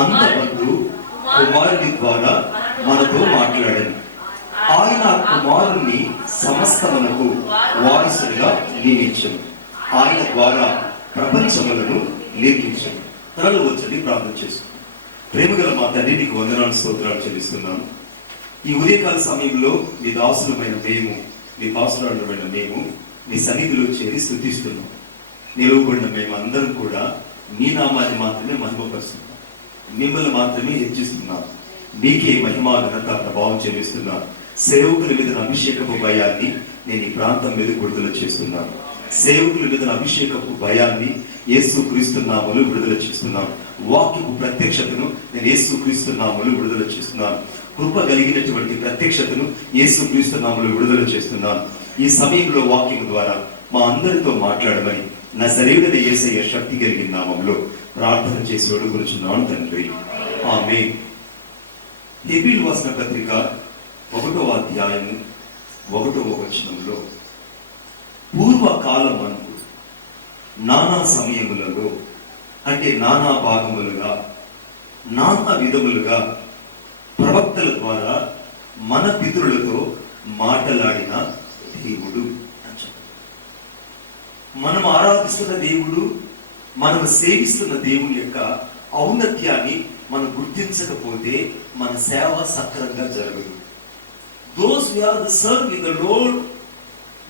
అంతమందు కుమారుని ద్వారా మనతో మాట్లాడాను. ఆయన కుమారుణ్ణి సమస్తమునకు వారసుడిగా నియమించను. ఆయన ద్వారా ప్రపంచములను నిర్మించను. తనలో వచ్చి ప్రార్థన చేసుకున్నాను. ప్రేమగల మా తండ్రి, నీకు వందనాలు, స్తోత్రాలు చెల్లిస్తున్నాను. ఈ ఉదయకాల సమయంలో మీ దాసులమైన మేము, మీ దాసులమైన మేము మీ సన్నిధిలో చేరి స్తుతిస్తున్నాం. నిలువబడిన మేము అందరం కూడా మీ నామాన్ని మాత్రమే మహిమపరుస్తున్నాం, మిమ్మల్ని మాత్రమే హెచ్చిస్తున్నాం. మీకే మహిమా ఘనత ప్రభావం చెల్లిస్తున్నాను. సేవకుల మీద అభిషేకపు భయాన్ని నేను ఈ ప్రాంతం మీద విడుదల చేస్తున్నాను. సేవకుల మీద అభిషేకపు భయాన్ని యేసు క్రీస్తు నామములో విడుదల చేస్తున్నాను. వాక్యపు ప్రత్యక్షతను నేను యేసు క్రీస్తు నామములో విడుదల చేస్తున్నాను. కృప కలిగినటువంటి ప్రత్యక్షతను యేసు క్రీస్తు నామములో విడుదల చేస్తున్నాను. ఈ సమయంలో వాక్యం ద్వారా మా అందరితో మాట్లాడమని నజరేయుడైన యేసయ్య శక్తి కలిగిన నామములో ప్రార్థన చేసి వేడుకొనుచున్నాను తండ్రి, ఆమేన్. హెబ్రీయులకు రాసిన పత్రిక 1వ అధ్యాయము 1వ వచనంలో, పూర్వకాలమందు నానా సమయములలో, అంటే నానా భాగములుగా, నానా విధములుగా ప్రవక్తల ద్వారా మన పితరులతో మాట్లాడిన దేవుడు అని చెప్పారు. మనం ఆరాధిస్తున్న దేవుడు, మనం సేవిస్తున్న దేవుని యొక్క ఔన్నత్యాన్ని మనం గుర్తించకపోతే మన సేవ సక్రమంగా జరగదు. Those who are serving the Lord,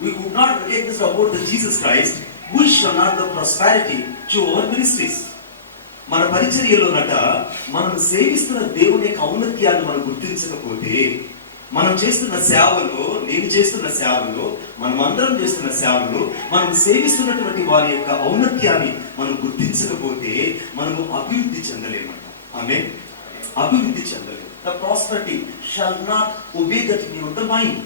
we would not recognize about the Jesus Christ, we shall not have prosperity to our ministries. మన పరిచర్యలోనట మనం సేవిస్తున్న దేవుని యొక్క ఔన్నత్యాన్ని మనం గుర్తించకపోతే, మనం చేస్తున్న సేవలో, నేను చేస్తున్న సేవలో, మనం అందరం చేస్తున్న సేవలో, మనం సేవిస్తున్నటువంటి వారి యొక్క ఔన్నత్యాన్ని మనం గుర్తించకపోతే మనము అభివృద్ధి చెందలేమంట. ఆమేన్. అభివృద్ధి చెందలేము. The prosperity shall not obey that in your mind.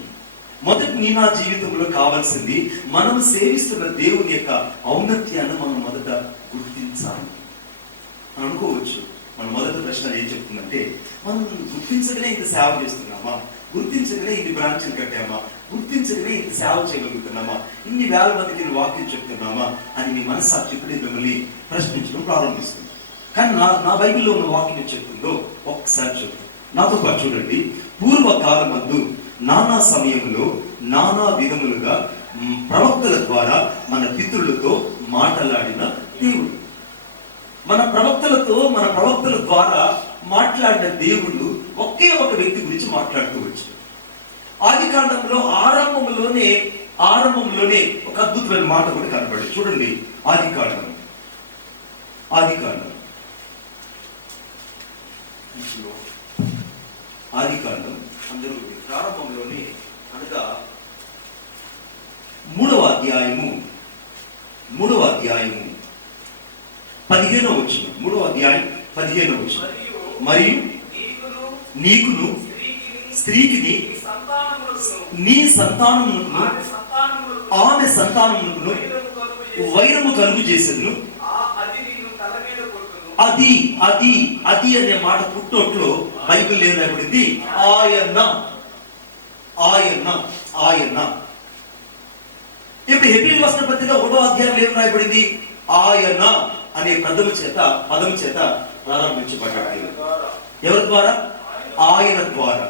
మొదటి నీ నా జీవితంలో కావాల్సింది మనం సేవిస్తున్న దేవుని యొక్క ఔన్నత్యాన్ని మనం మొదట గుర్తించాలి. మనం అనుకోవచ్చు, మన మొదటి ప్రశ్న ఏం చెప్తుందంటే, మనం గుర్తించగానే ఇంత సేవ చేస్తున్నామా, గుర్తించగానే ఇన్ని బ్రాంచ్లు కట్టామా, గుర్తించగానే ఇంత సేవ చేయగలుగుతున్నామా, ఇన్ని వేల మందికి వాక్యం చెప్తున్నామా అని మీ మనస్సాక్షి ఇప్పుడే మిమ్మల్ని ప్రశ్నించడం ప్రారంభిస్తుంది. కానీ నా బైబిల్లో ఉన్న వాక్యం చెప్తుందో ఒక్కసారి చెప్తాను. నాతో పాటు చూడండి. పూర్వకాలమందు నానా సమయంలో నానా విధములుగా ప్రవక్తల ద్వారా మన పితరులతో మాట్లాడిన దేవుడు. మన ప్రవక్తల ద్వారా మాట్లాడిన దేవుడు ఒకే ఒక వ్యక్తి గురించి మాట్లాడుతూ వచ్చాడు. ఆదికాండంలో ఆరంభంలోనే ఒక అద్భుతమైన మాట కూడా కనపడి చూడండి. ఆదికాండం అందరూ ప్రారంభంలోనే, అనగా 3వ అధ్యాయము 15వ వచనం. 3వ అధ్యాయం 15వ వచనం. మరియు నీకును స్త్రీకిని నీ సంతానమును ఆమె సంతానమును వైరము కలుగు చేసేను. అది అనే మాట పుట్టోట్లో బైబిల్ ఏం రాయబడింది? ఆయన. ఇప్పుడు హెబ్రీయులకు రాసిన పత్రిక 1వ అధ్యాయంలో ఏం రాయబడింది? ఆయన అనే పదము చేత ప్రారంభించబడ్డాడు. ఎవరి ద్వారా? ఆయన ద్వారా.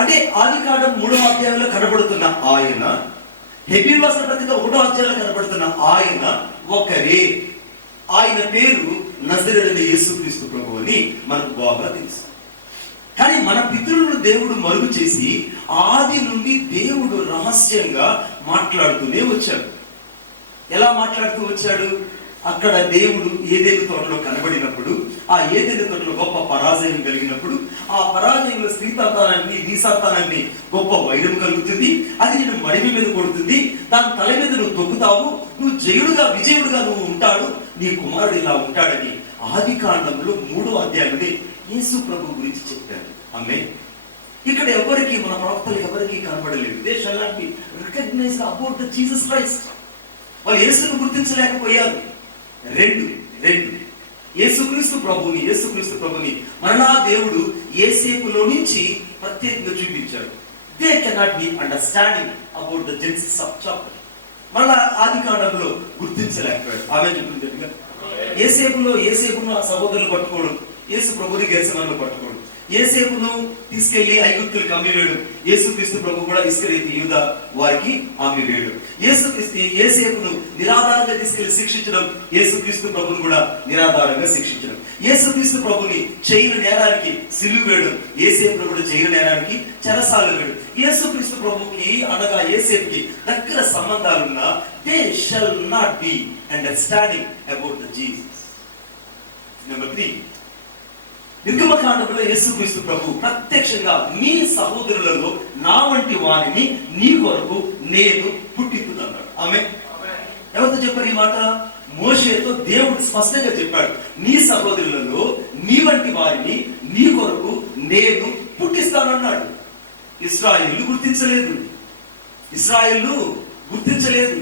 అంటే ఆదికాండం 3వ అధ్యాయంలో కనబడుతున్న ఆయన, హెబ్రీయులకు రాసిన పత్రిక 1వ అధ్యాయంలో కనబడుతున్న ఆయన ఒకరే. ఆయన పేరు నజరేయుడైన యేసుక్రీస్తు ప్రభువు అని మనకు బాగా తెలుసు. కానీ మన పితరులను దేవుడు మరుగు చేసి ఆది నుండి దేవుడు రహస్యంగా మాట్లాడుతూనే వచ్చాడు. ఎలా మాట్లాడుతూ వచ్చాడు? అక్కడ దేవుడు ఏదెను తోటలో కనబడినప్పుడు, ఆ ఏదెను తోటలో గొప్ప పరాజయం కలిగినప్పుడు, ఆ పరాజయంలో స్త్రీ సంతానాన్ని, నీ సంతానాన్ని గొప్ప వైరం కలుగుతుంది. అది నేను మడిమి మీద కొడుతుంది, దాని తల మీద నువ్వు తొక్కుతావు, నువ్వు విజయుడుగా నువ్వు ఉంటాడు, నీ కుమారుడు ఇలా ఉంటాడని ఆదికాండంలో 3వ అధ్యాయంలో యేసు ప్రభు గురించి చెప్పారు. ఆమేన్. ఇక్కడ మన ప్రవక్తలు ఎవరికి కనబడలేదు. They shall not be recognized about the Jesus Christ. వాళ్ళు యేసును గుర్తించలేకపోయారు. రెండు యేసుక్రీస్తు ప్రభుని మరలా దేవుడు యేసేపులో నుంచి ప్రత్యేకంగా చూపించాడు. They cannot be understanding about the జెన్సిస్ of chapter. మరలా ఆదికాండంలో గుర్తించలేకపోయాడు. ఆమె చెప్పింది ఏసేపును ఆ సహోదరులు పట్టుకోడు, యేసు ప్రభుని గెర్సమను పట్టుకోడు. ఏసేపును తీసుకెళ్లి ఐగుప్తులకు అమ్మివేడు, యేసుక్రీస్తు ప్రభు కూడా ఇస్కరియోతు యూదా వారికి అమ్మివేడు. ఏసేపును నిరాధారంగా తీసుకెళ్లి శిక్షించడం, యేసుక్రీస్తు ప్రభుని కూడా నిరాధారంగా శిక్షించడం. యేసుక్రీస్తు ప్రభుని చేయని నేరానికి సిలువ వేయడం, ఏసేపును కూడా చేయని నేరానికి చెరసాల వేయడం. యేసుక్రీస్తు ప్రభుకి అనగా ఏసేపుకి దగ్గర సంబంధాలున్నా they shall not be understanding about the Jesus. Number 3, నిర్గమకాండంలో యేసుక్రీస్తు ప్రభు ప్రత్యక్షంగా మీ సహోదరులలో నా వంటి వారిని నీ కొరకు నేను పుట్టిస్తున్నాడు. ఆమేన్. ఎవరితో చెప్పారు ఈ మాట? మోషేతో దేవుడు స్పష్టంగా చెప్పాడు, నీ సహోదరులలో నీ వంటి వారిని నీ కొరకు నేను పుట్టిస్తానన్నాడు. ఇశ్రాయేలు గుర్తించలేదు.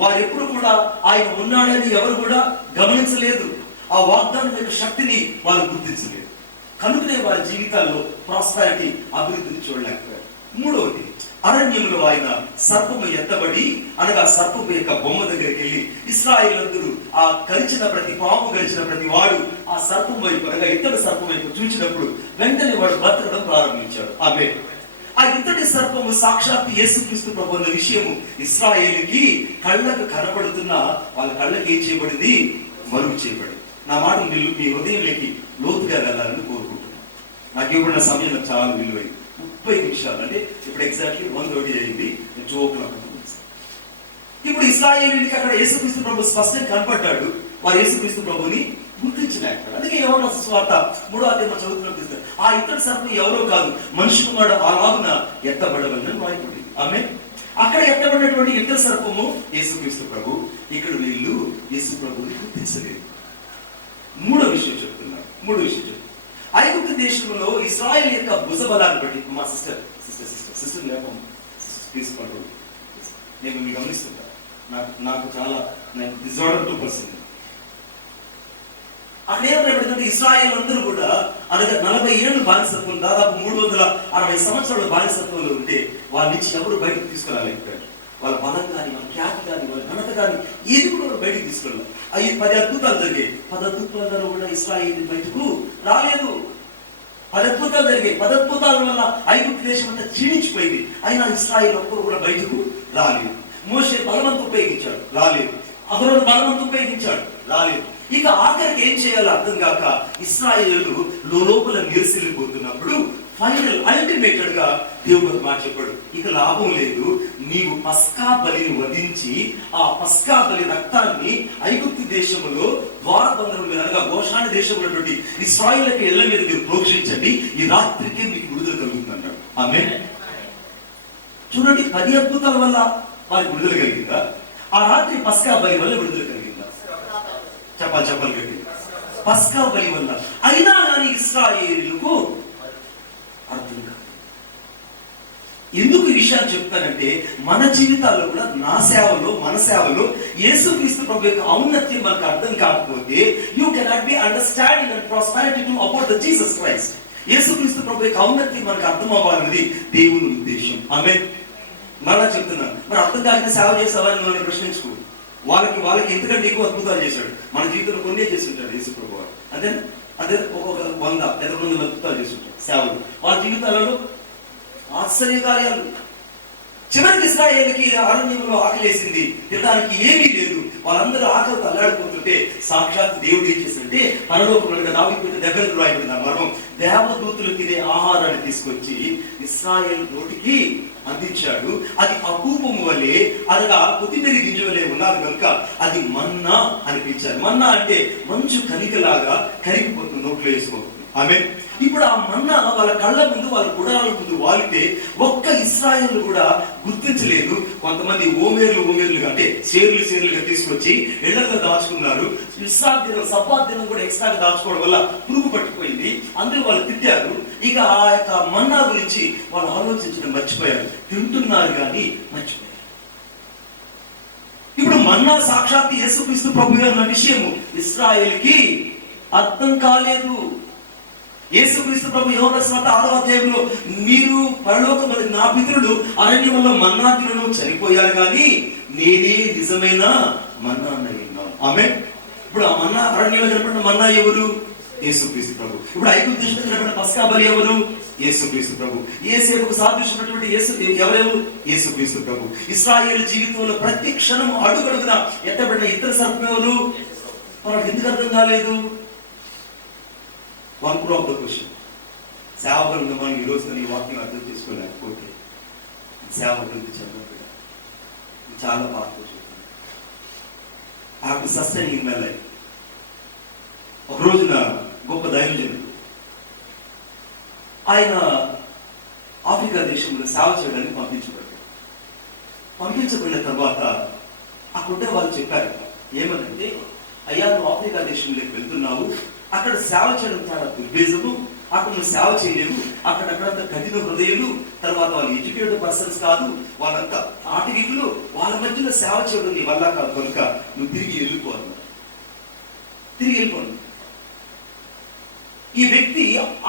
వారు ఎప్పుడు కూడా ఆయన ఉన్నాడని ఎవరు కూడా గమనించలేదు. ఆ వాగ్దానం యొక్క శక్తిని వారు గుర్తించలేదు. కనుకనే వారి జీవితాల్లో ప్రాస్పారిటీ, అభివృద్ధిని చూడలేకపోయారు. 3వది, అరణ్యంలో ఆయన సర్పము ఎత్తబడి అనగా సర్పము యొక్క బొమ్మ దగ్గరికి వెళ్ళి ఇశ్రాయేలులందరూ ఆ పాము గరిచిన ప్రతి వాడు ఆ సర్పం వైపు అనగా ఇతర సర్పం వైపు చూచినప్పుడు వెంటనే వాడు బతకడం ప్రారంభించాడు. ఆమేన్. ఆ ఇతడి సర్పము సాక్షాత్ యేసుక్రీస్తు ప్రభు అన్న విషయము ఇశ్రాయేలుకి కళ్ళకు కనబడుతున్న వాళ్ళ కళ్ళకి ఏం చేయబడింది? మరుగు చేయబడింది. నా మాట మీ హృదయంలోకి లోతుగా వెళ్ళాలని కోరుకుంటున్నాను. నాకు ఇవ్వబడిన సమయం నాకు చాలా విలువైంది. 30 నిమిషాలు, అంటే ఇప్పుడు ఎగ్జాక్ట్లీ 1:30 అయింది. 2 o'clock. ఇప్పుడు ఇశ్రాయేలుకి అక్కడ యేసుక్రీస్తు ప్రభు స్పష్టంగా కనపడ్డాడు. వారు యేసుక్రీస్తు ప్రభుని గుర్తించలేకపోయారు. అందుకే యోహాను సువార్త 3వ అధ్యాయం చదువుతున్నప్పుడు ఆ ఇతడు సర్పం ఎవరో కాదు, మనిషి కుమారుడు అలాగున ఎత్తబడవలని రాయబడింది. ఆమేన్. అక్కడ ఎత్తబడినటువంటి ఇతర సర్పము యేసుక్రీస్తు ప్రభు. ఇక్కడ వీళ్ళు యేసు ప్రభుని గుర్తించలేదు. 3వ విషయం చెప్తున్నారు. ఐగుప్తు దేశంలో ఇశ్రాయేలు యొక్క భుజబలాన్ని బట్టి, మా సిస్టర్ లేపం తీసుకుంటారు, నేను మీకు గమనిస్తుంటా. నాకు చాలా డిజార్డర్ టు పర్సన్. అక్కడేమంటే ఇశ్రాయేల్ అందరూ కూడా అనగా 40 ఏళ్ళు బానిసత్వం, దాదాపు 360 సంవత్సరాల బానిసత్వంలో ఉంటే వాళ్ళ నుంచి ఎవరు బయటకు తీసుకురాలేకపోయారు. వాళ్ళ బలం కానీ, వాళ్ళ ఖ్యాతి కానీ, వాళ్ళ ఘనత కానీ ఏది కూడా బయటకు తీసుకెళ్ళారు. అవి 10 అద్భుతాలు జరిగాయి. 10 అద్భుతాలలో కూడా ఇశ్రాయేలు బయటకు రాలేదు. 10 అద్భుతాలు జరిగాయి. 10 అద్భుతాల వల్ల ఐగుప్తు దేశం అంతా క్షీణించిపోయింది. అయినా ఇశ్రాయేలు ఒక్కరు కూడా బయటకు రాలేదు. మోషే బలవంతం ఉపయోగించాడు, రాలేదు. అహరోను బలవంతం ఉపయోగించాడు, రాలేదు. ఇక ఆఖరికి ఏం చేయాలో అర్థం కాక ఇశ్రాయేలు లోపల నిరసిల్లిపోతున్నప్పుడు ఫైనల్ అల్టిమేటెడ్ గా దేవుడు మాట చెప్పాడు, ఇక లాభం లేదు, నీవు పస్కా బలిని వధించి ఆ పస్కా బలి రక్తాన్ని ఐగుప్తు దేశంలో ద్వారబంధం మీద అనగా గోషాని దేశంలో ఉన్నటువంటి ఇశ్రాయేలుకి ఇళ్ల మీద మీరు ప్రోక్షించండి, ఈ రాత్రికి మీకు విడుదల కలుగుతుంది అన్నాడు. ఆమేన్. చూడండి, 10 అద్భుతాల వల్ల వారికి విడుదల కలిగిందా? ఆ రాత్రి పస్కా బలి వల్ల విడుదల కలిగిందా? చెప్పాలి గట్టి. పస్కా బలి వల్ల. అయినా కానీ ఇశ్రాయేలుకు అర్థం కాదు. ఎందుకు ఈ విషయాన్ని చెప్తానంటే మన జీవితాల్లో కూడా మన సేవలో యేసుక్రీస్తు ప్రభు యొక్క ఔన్నత్యం మనకు అర్థం కాకపోతే you cannot be understanding and prosperity to about the Jesus Christ. యేసుక్రీస్తు ప్రభు యొక్క ఔన్నత్యం మనకు అర్థం అవ్వాలన్నది దేవుని ఉద్దేశం. ఆమేన్. మళ్ళా చెప్తున్నాను, మరి అర్థం కాక సేవ చేసావని మనం ప్రశ్నించుకో. వాళ్ళకి ఎందుకంటే ఎక్కువ అద్భుతాలు చేశాడు. మన జీవితంలో కొన్నే చేస్తుంటాడు యేసు ప్రభు వారు. అదే ఒక్కొక్క 100 లేదా 200 అద్భుతాలు చేస్తుంటారు సేవలు. వాళ్ళ జీవితాలలో ఆశ్చర్య కార్యాలు. చివరికి ఇశ్రాయేలుకి అరణ్యంలో ఆకలేసింది, తినడానికి ఏమీ లేదు. వాళ్ళందరూ ఆకలితో అల్లాడిపోతుంటే సాక్షాత్ దేవుడు ఏం చేస్తుంటే పరలోకంలో దావీదు దగ్గరకు రాయబడింది ఆ మర్మం. దేవదూతులు తినే ఆహారాన్ని తీసుకొచ్చి ఇశ్రాయేలు నోటికి అందించాడు. అది అపూపము వలె అనగా కొత్తిమీర గింజ వలె ఉన్నది కనుక అది మన్నా అనిపించారు. మన్నా అంటే మంచు కనికలాగా కరిగిపోతుంది, నోట్లో వేసుకోతుంది. ఆమేన్. ఇప్పుడు ఆ మన్నా వాళ్ళ కళ్ళ ముందు, వాళ్ళ గుడాల ముందు వాలితే ఒక్క ఇశ్రాయేలు కూడా గుర్తించలేదు. కొంతమంది ఓమేర్లుగా అంటే సేర్లుగా తీసుకొచ్చి ఎండలుగా దాచుకున్నారు. సబ్బాత్ దినం కూడా ఎక్స్ట్రాగా దాచుకోవడం వల్ల పురుగు పట్టిపోయింది. అందరూ వాళ్ళు తిట్టారు. ఇక ఆ యొక్క మన్నా గురించి వాళ్ళు ఆలోచించడం మర్చిపోయారు. తింటున్నారు కానీ మర్చిపోయారు. ఇప్పుడు మన్నా సాక్షాత్ యేసుక్రీస్తు ప్రభు అన్న విషయము ఇశ్రాయేలుకి అర్థం కాలేదు. యేసుక్రీస్తు ప్రభు యోహాను సువార్త 6వ అధ్యాయంలో మీరు పరలోకములో నా పితరులు అరణ్యంలో మన్నా తినను చనిపోయారు కానీ నేనే నిజమైన మన్నా అన్నాను. ఆమేన్. ఇప్పుడు ఆ మన్నా అరణ్యంలో కనపడిన మన్నా ఎవరు? యేసుక్రీస్తు ప్రభు. ఇప్పుడు ఐగుప్తు దేశంలో కనపడిన పస్కా బలి ఎవరు? యేసుక్రీస్తు ప్రభు. యేసేపుకు సాదృశ్యమైనటువంటి ఎవరెవరు? యేసుక్రీస్తు ప్రభు. ఇశ్రాయేలు జీవితంలో ప్రతి క్షణం అడుగడుగున ఎత్తబడిన ఇద్దరు సర్పం ఎవరు? మనకు ఎందుకు అర్థం కాలేదు? One of the question. సేవకులు మనం ఈ రోజు ఈ వాక్యం అర్థం చేసుకోలేకపోతే సేవ గురించి చెప్పడం చాలా బాగా చూస్తుంది. I have to sustain in my life. ఒక రోజున గొప్ప దైవజనుడు ఆయన ఆఫ్రికా దేశంలో సేవ చేయడానికి పంపించబడిన తర్వాత అక్కడుంటే వాళ్ళు చెప్పారు ఏమనంటే, అయ్యా నువ్వు ఆఫ్రికా దేశంలోకి వెళ్తున్నావు, అక్కడ సేవ చేయడం చాలా దుర్భేజము, అక్కడ నువ్వు సేవ చేయలేవు, అక్కడంతా కఠిన హృదయులు, తర్వాత వాళ్ళు ఎడ్యుకేటెడ్ పర్సన్స్ కాదు, వాళ్ళంతా ఆటవికులు, వాళ్ళ మధ్యలో సేవ చేయడం నీ వల్ల కాదు, కనుక నువ్వు తిరిగి వెళ్ళిపోవాలి. ఈ వ్యక్తి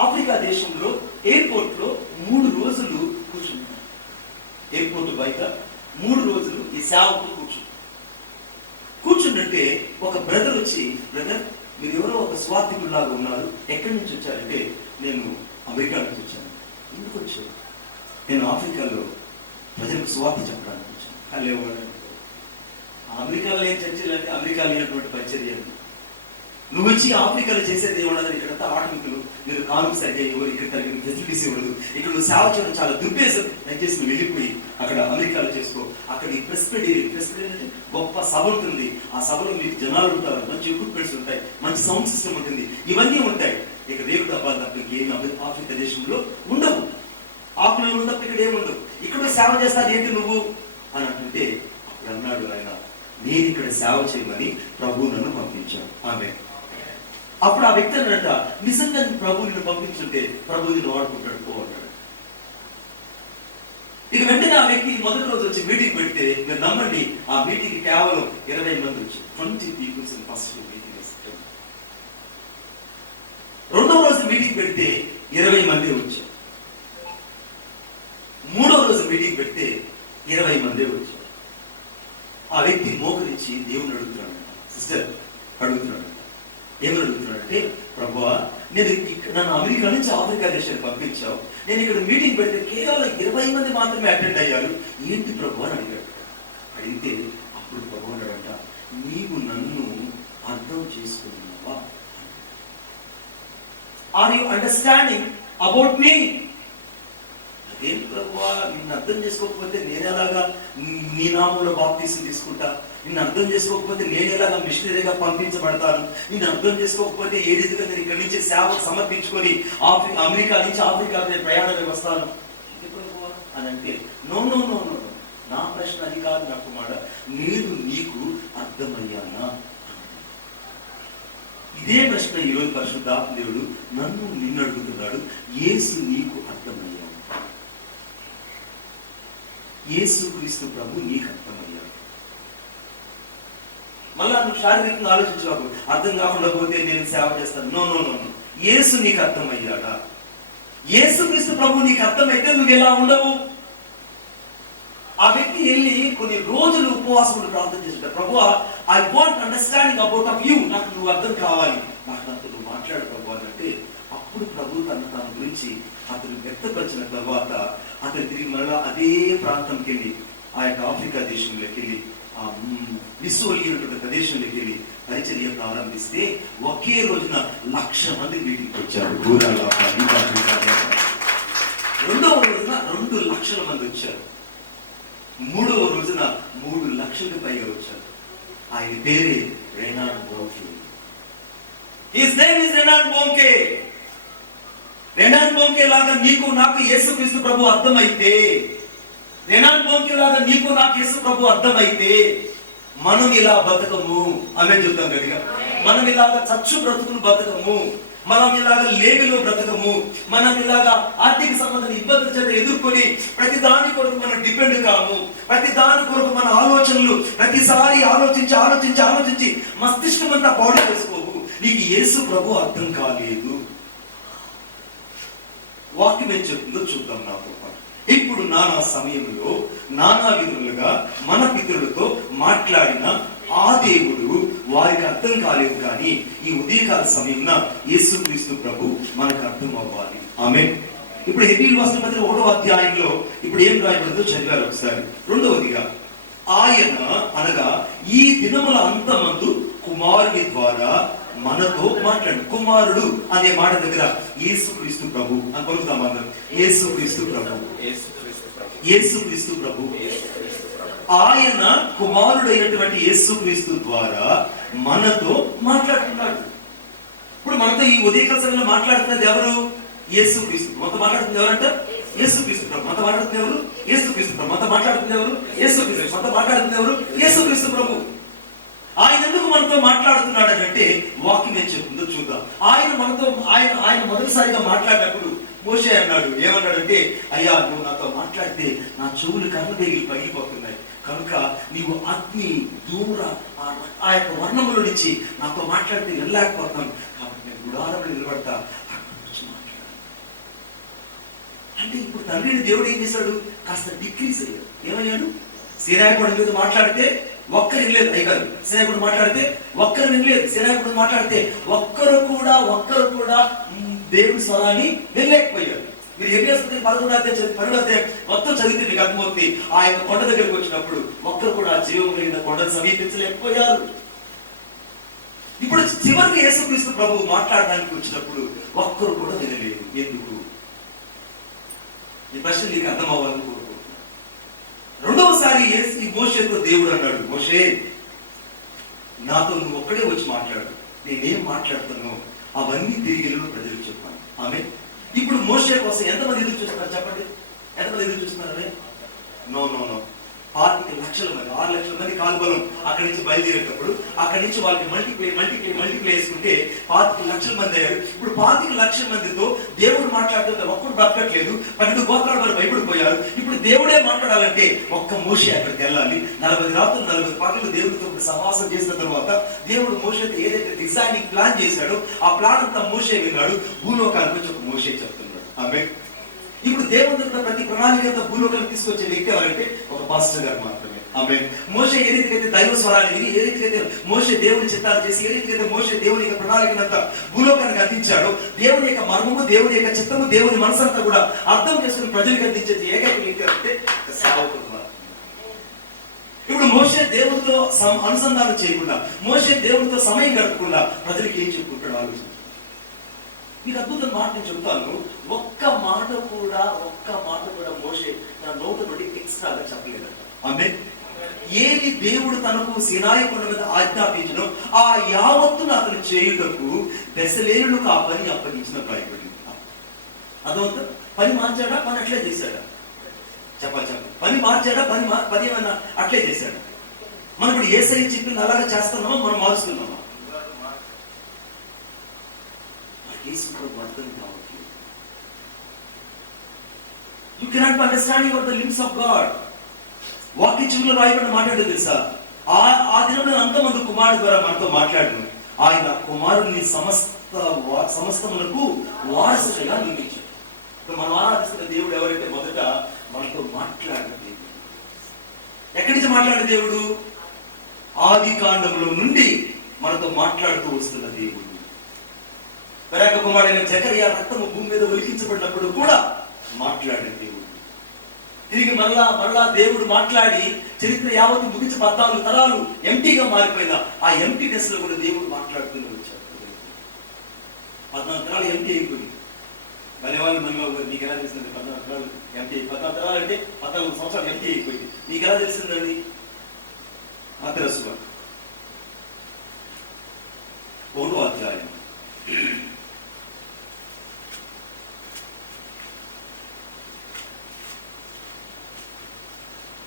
ఆఫ్రికా దేశంలో ఎయిర్పోర్ట్ లో 3 రోజులు కూర్చుంటారు. ఎయిర్పోర్ట్ బయట 3 రోజులు ఈ సేవకులు కూర్చుంటే ఒక బ్రదర్ వచ్చి, బ్రదర్ మీరు ఎవరో ఒక స్వార్థికుల్లాగా ఉన్నారు, ఎక్కడి నుంచి వచ్చారంటే, నేను అమెరికా నుంచి వచ్చాను. ఎందుకు వచ్చాను? నేను ఆఫ్రికాలో ప్రజలకు స్వార్థ చెప్పడానికి వచ్చాను. లేవు, అమెరికాలో ఏం చర్చలు అంటే అమెరికా లేనటువంటి పరిచర్య. నువ్వు వచ్చి ఆఫ్రికాలో చేసేది ఏమన్నది, ఇక్కడంతా ఆటవికులు, మీరు కానుక సరిగ్గా ఎవరు, ఇక్కడ తరగతి ఫెసిలిటీస్ ఇవ్వదు, ఇక్కడ నువ్వు సేవ చేయడం చాలా దుర్భేజం, దయచేసి నువ్వు వెళ్ళిపోయి అక్కడ అమెరికాలో చేసుకో. అక్కడ ఈ ప్రెస్బిటేరియన్ గొప్ప సభ ఉంటుంది, ఆ సభలో మీకు జనాలు ఉంటారు, మంచి ఎక్విప్మెంట్స్ ఉంటాయి, మంచి సౌండ్ సిస్టమ్ ఉంటుంది, ఇవన్నీ ఉంటాయి. ఇక రేపు డబ్బాలు తప్ప ఏమి ఆఫ్రికా దేశంలో ఉండవు, ఆకులు తప్ప ఇక్కడ ఏముండవు, ఇక్కడ సేవ చేస్తాను ఏంటి నువ్వు అని అంటుంటే, అప్పుడు అన్నాడు ఆయన, నేను ఇక్కడ సేవ చేయమని ప్రభు నన్ను పంపించాను. ఆమె అప్పుడు ఆ వ్యక్తి అన్నట, నిజంగా ప్రభు నిన్ను పంపించుంటే ప్రభు నిన్ను వాడుకుంటాడు పో అన్నాడు. ఇక వెంటనే ఆ వ్యక్తి మొదటి రోజు వచ్చి మీటింగ్ పెడితే మీరు నమ్మండి, ఆ మీటింగ్ కేవలం 20 మంది వచ్చారు. 20 పీపుల్స్ ఇన్ ఫస్ట్ మీటింగ్. రెండవ రోజు మీటింగ్ పెడితే 20 మంది వచ్చారు. మూడవ రోజు మీటింగ్ పెడితే 20 మంది వచ్చారు. ఆ వ్యక్తి మోకరించి దేవుని అడుగుతున్నాడు, సిస్టర్ అడుగుతున్నాడు, ఏమని అడుగుతున్నాడంటే, ప్రభువా నేను నన్ను అమెరికా నుంచి ఆఫ్రికా దేశానికి పంపించావు, నేను ఇక్కడ మీటింగ్ పెడితే కేవలం 20 మంది మాత్రమే అటెండ్ అయ్యారు, ఏంటి ప్రభు అని అడిగాడు. అడిగితే అప్పుడు ప్రభు అన్నాడంట, నీవు నన్ను అర్థం చేసుకున్నావా? Are you understanding about me? అదేం ప్రభువా, నిన్ను అర్థం చేసుకోకపోతే నేను ఎలాగా నీ నామంలో బాప్తీసం తీసుకుంటా? నిన్ను అర్థం చేసుకోకపోతే నేను ఎలాగా మిషనరీగా పంపించబడతాను? నిన్ను అర్థం చేసుకోకపోతే ఏ రీతిగా నేను ఇక్కడి నుంచి సేవకు సమర్పించుకొని అమెరికా నుంచి ఆఫ్రికా నేను ప్రయాణం వస్తాను అని అంటే, నో నో నో నో, నా ప్రశ్న అది కాదు నా కుమారుడా, నేను నీకు అర్థమయ్యానా? ఇదే ప్రశ్న ఈరోజు పరిశుద్ధాత్మ దేవుడు నిన్ను అడుగుతున్నాడు. యేసు నీకు అర్థమయ్యాడు, యేసు క్రీస్తు ప్రభు నీకు అర్థమయ్యాడు. మళ్ళా నువ్వు శారీరకంగా ఆలోచించకు, అర్థం కాకుండా పోతే నేను సేవ చేస్తాను. నో నో నో, యేసు నీకు అర్థమయ్యాడా? యేసు క్రీస్తు ప్రభు నీకు అర్థమైతే నువ్వు ఎలా ఉండవు? ఆ వ్యక్తి వెళ్ళి కొన్ని రోజులు ఉపవాసములు ప్రార్థన చేస్తాడు. ప్రభువా, I want understanding about of you, నాకు నువ్వు అర్థం కావాలి, నాకు నాతో నువ్వు మాట్లాడు ప్రభు అని అంటే, అప్పుడు ప్రభు తన గురించి అతను వ్యక్తపరిచిన తర్వాత అతను తిరిగి మళ్ళా అదే ప్రాంతంకి వెళ్ళి, ఆ యొక్క ఆఫ్రికా దేశంలోకి వెళ్ళి, విశ్వలిగినటువంటి ప్రదేశంలోకి వెళ్ళి పరిచర్య ప్రారంభిస్తే ఒకే రోజున 1,00,000 మంది మీటింగ్కి వచ్చారు. రెండవ రోజున 2,00,000 మంది వచ్చారు. మూడవ రోజున 3,00,000కి పైగా వచ్చారు. ఆయన పేరే Reinhard Bonnke. His name is Reinhard Bonnke. Reinhard Bonnke లాగా నీకు నాకు యేసుక్రీస్తు ప్రభు అర్థమైతే, రెనాల్డ్ బోంకే లాగా నీకు నాకు యేసు ప్రభు అర్థమైతే మనం ఇలా బతకము. ఆమె చెప్తాం గట్టిగా, మనం ఇలాగా చచ్చు బ్రతుకులు బతకము, మనం ఇలాగా లేమిలో బ్రతకము, మనం ఇలాగా ఆర్థిక సంబంధం ఇబ్బందుల చేత ఎదుర్కొని ప్రతి దాని కొరకు మనం డిపెండ్ కాము, ప్రతి దాని కొరకు మన ఆలోచనలు ప్రతిసారి ఆలోచించి ఆలోచించి ఆలోచించి మస్తిష్కం అంతా బాడీ చేసుకోవు. నీకు యేసు ప్రభు అర్థం కాలేదు. వాక్యం ఏం చెప్తుందో చూద్దాం నాతో పాటు. ఇప్పుడు నానా సమయంలో నానా విధులుగా మన పితరులతో మాట్లాడిన ఆ దేవుడు వారికి అర్థం కాలేదు. కానీ ఈ ఉదయకాల సమయంలో యేసుక్రీస్తు ప్రభు మనకు అర్థం అవ్వాలి. ఆమేన్. ఇప్పుడు హెబ్రీయుల రాసిన పత్రిక 1వ అధ్యాయంలో ఇప్పుడు ఏం రాయబడిందో చదివారు ఒకసారి. 2వదిగా, ఆయన అనగా ఈ దినముల అంతమందు కుమారుని ద్వారా మనతో మాట్లాడు. కుమారుడు అనే మాట దగ్గర యేసుక్రీస్తు ప్రభు అని పలుకుతాం అందరం. యేసుక్రీస్తు ప్రభు, యేసుక్రీస్తు ప్రభు. ఆయన కుమారుడైనటువంటి యేసుక్రీస్తు ద్వారా మనతో మాట్లాడుతున్నాడు. ఇప్పుడు మనతో ఈ ఉదయకాల సమయంలో మాట్లాడుతున్నది ఎవరు? యేసుక్రీస్తు. మనతో మాట్లాడుతుంది ఎవరంట? యేసుక్రీస్తు ప్రభు. మనతో మాట్లాడుతుంది ఎవరు? యేసుక్రీస్తు ప్రభు. మనతో మాట్లాడుతుంది ఎవరు? యేసుక్రీస్తు. మనతో మాట్లాడుతుంది ఎవరు? యేసుక్రీస్తు ప్రభు. ఆయన ఎందుకు మనతో మాట్లాడుతున్నాడు అంటే వాక్యం ఏం చెప్తుందో చూద్దాం. ఆయన మొదటిసారిగా మాట్లాడినప్పుడు మోషే అన్నాడు, ఏమన్నాడంటే, అయ్యా నువ్వు నాతో మాట్లాడితే నా చెవులు కన్నుబేగి పగిలిపోతున్నాయి, కనుక నీవు అగ్ని దూర ఆ యొక్క వర్ణముల నుంచి నాతో మాట్లాడితే వెళ్ళలేకపోతాను, కాబట్టి నేను గుడారంలో నిలబడతా, అక్కడ నుంచి మాట్లాడు అంటే. ఇప్పుడు తండ్రిని దేవుడు ఏం చేశాడు? కాస్త డిక్రీజ్ అయ్యాడు. ఏమయ్యాడు? సీనాయకుడి మీద మాట్లాడితే ఒక్కరు వినలేదు అయ్యగారు. సేనాయకుడు మాట్లాడితే ఒక్కరు వినలేదు. సేనాయకుడు మాట్లాడితే ఒక్కరు కూడా దేవుడి స్వరాన్ని వినలేకపోయారు. మీరు ఏం చేస్తుంది? 11వ మొత్తం చదివితే మీకు అర్థమవుతుంది. ఆ యొక్క కొండ దగ్గరికి వచ్చినప్పుడు ఒక్కరు కూడా జీవం కలిగిన కొండను సమీపించలేకపోయారు. ఇప్పుడు చివరికి యేసుక్రీస్తు ప్రభువు మాట్లాడడానికి వచ్చినప్పుడు ఒక్కరు కూడా వినలేదు. ఎందుకు? ఈ ప్రశ్న నీకు అర్థం అవ్వాలని కోరుకుంటున్నాను. రెండవసారి ఈ మోషేతో దేవుడు అన్నాడు, మోషే నాతో నువ్వు ఒక్కడే వచ్చి మాట్లాడు, నేనేం మాట్లాడుతానో అవన్నీ తిరిగి ప్రజలకు చెప్పాను. ఆమె. ఇప్పుడు మోషే కోసం ఎంతమంది ఎదురు చూస్తున్నారు చెప్పండి? ఎంతమంది ఎదురు చూస్తున్నారని? నో 6 లక్షల మంది కాల్బలం అక్కడి నుంచి బయలుదేరేటప్పుడు అక్కడి నుంచి వాళ్ళకి మల్టిప్లై వేసుకుంటే 5 లక్షల మంది అయ్యారు. ఇప్పుడు 5 లక్షల మందితో దేవుడు మాట్లాడుతుంటే ఒక్కడు బ్రతకట్లేదు. 12 గోత్రాల వారు భయపడిపోయారు. ఇప్పుడు దేవుడే మాట్లాడాలంటే ఒక్క మోషే అక్కడికి వెళ్ళాలి. 40 రాత్రులు 40 పగలు దేవుడితో సహవాసం చేసిన తర్వాత దేవుడు మోషేతో ఏదైతే డిజైనింగ్ ప్లాన్ చేశాడో ఆ ప్లాన్ అంతా మోషే విన్నాడు. భూలోకానికి వచ్చి ఒక మోషే చెప్తున్నాడు. ఆమె. ఇప్పుడు దేవుని దగ్గర ప్రతి ప్రణాళికతో భూలోకాన్ని తీసుకొచ్చే వ్యక్తి ఎవరంటే ఒక పాస్టర్ గారు మాత్రమే. ఆమె. మోషే ఏ రీతికైతే దైవ స్వరాన్ని విని, ఏ రీతికైతే మోషే దేవుని చిత్తాలు చేసి, ఏ రీతికైతే మోషే దేవుని యొక్క ప్రణాళికనంతా భూలోకానికి అందించాడో, దేవుని యొక్క మర్మము, దేవుని యొక్క చిత్తము, దేవుని మనసంతా కూడా అర్థం చేసుకుని ప్రజలకు అందించేది ఏకైక వ్యక్తి అంటే సేవకుడు. ఇప్పుడు మోషే దేవుడితో అనుసంధానం చేయకుండా, మోషే దేవుడితో సమయం గడపకుండా ప్రజలకు ఏం చెప్పుకుంటాడు ఆలోచన. మీకు అద్భుతం మాట నేను చెప్తాను. ఒక్క మాట కూడా మోషే నా నోట నుండి ఎక్స్ట్రాగా చెప్పలేదంట. ఆమె. ఏది దేవుడు తనకు సినాయి కొండ మీద ఆజ్ఞాపించడం ఆ యావత్తును అతను చేయుటకు బెసలేలుకు ఆ పని అప్పగించిన భయపడింది. అదొక పని మార్చాడా? పని అట్లే చేశాడా? చెప్పాలి. పని మార్చాడా? పని ఏమన్నా అట్లే చేశాడా? మనం ఇప్పుడు యేసయ్య చెప్పింది అలాగే చేస్తున్నామా? మనం మారుస్తున్నామా? అర్థం కావట్లేదు. You cannot be understanding of the limbs of God. వాక్య చివరిలో రాయబడిన మాట్లాడేది తెలుసా? ఆ దినంలో అంతమంది కుమారుడు ద్వారా మనతో మాట్లాడను. ఆయన కుమారుడిని సమస్తములకు వారసుడిగా నియమించాడు. మనం ఆరాధిస్తున్న దేవుడు ఎవరైతే మొదట మనతో మాట్లాడిన దేవుడు. ఎక్కడి నుంచి మాట్లాడిన దేవుడు? ఆది కాండంలో నుండి మనతో మాట్లాడుతూ వస్తున్న దేవుడు. బెరాక కుమారుడైన జకరియా రక్తము భూమి మీద ఒలికించబడినప్పుడు కూడా మాట్లాడిన దేవుడు. తిరిగి మరలా దేవుడు మాట్లాడి చరిత్ర యావత్తు ముగించి 14 తరాలు ఎంటీగా మారిపోయిన ఆ ఎంటీనెస్ లో కూడా దేవుడు మాట్లాడుతూనే వచ్చాడు. 14 తరాలు ఎంటీ అయిపోయి మళ్ళీ నీకు ఎలా తెలిసిందండి? 14 తరాలు ఎంటీ. 14 తరాలు అంటే 14 సంవత్సరాలు ఎంటీ అయిపోయింది. నీకు ఎలా తెలిసిందండి? మద్రాసు 1వ అధ్యాయం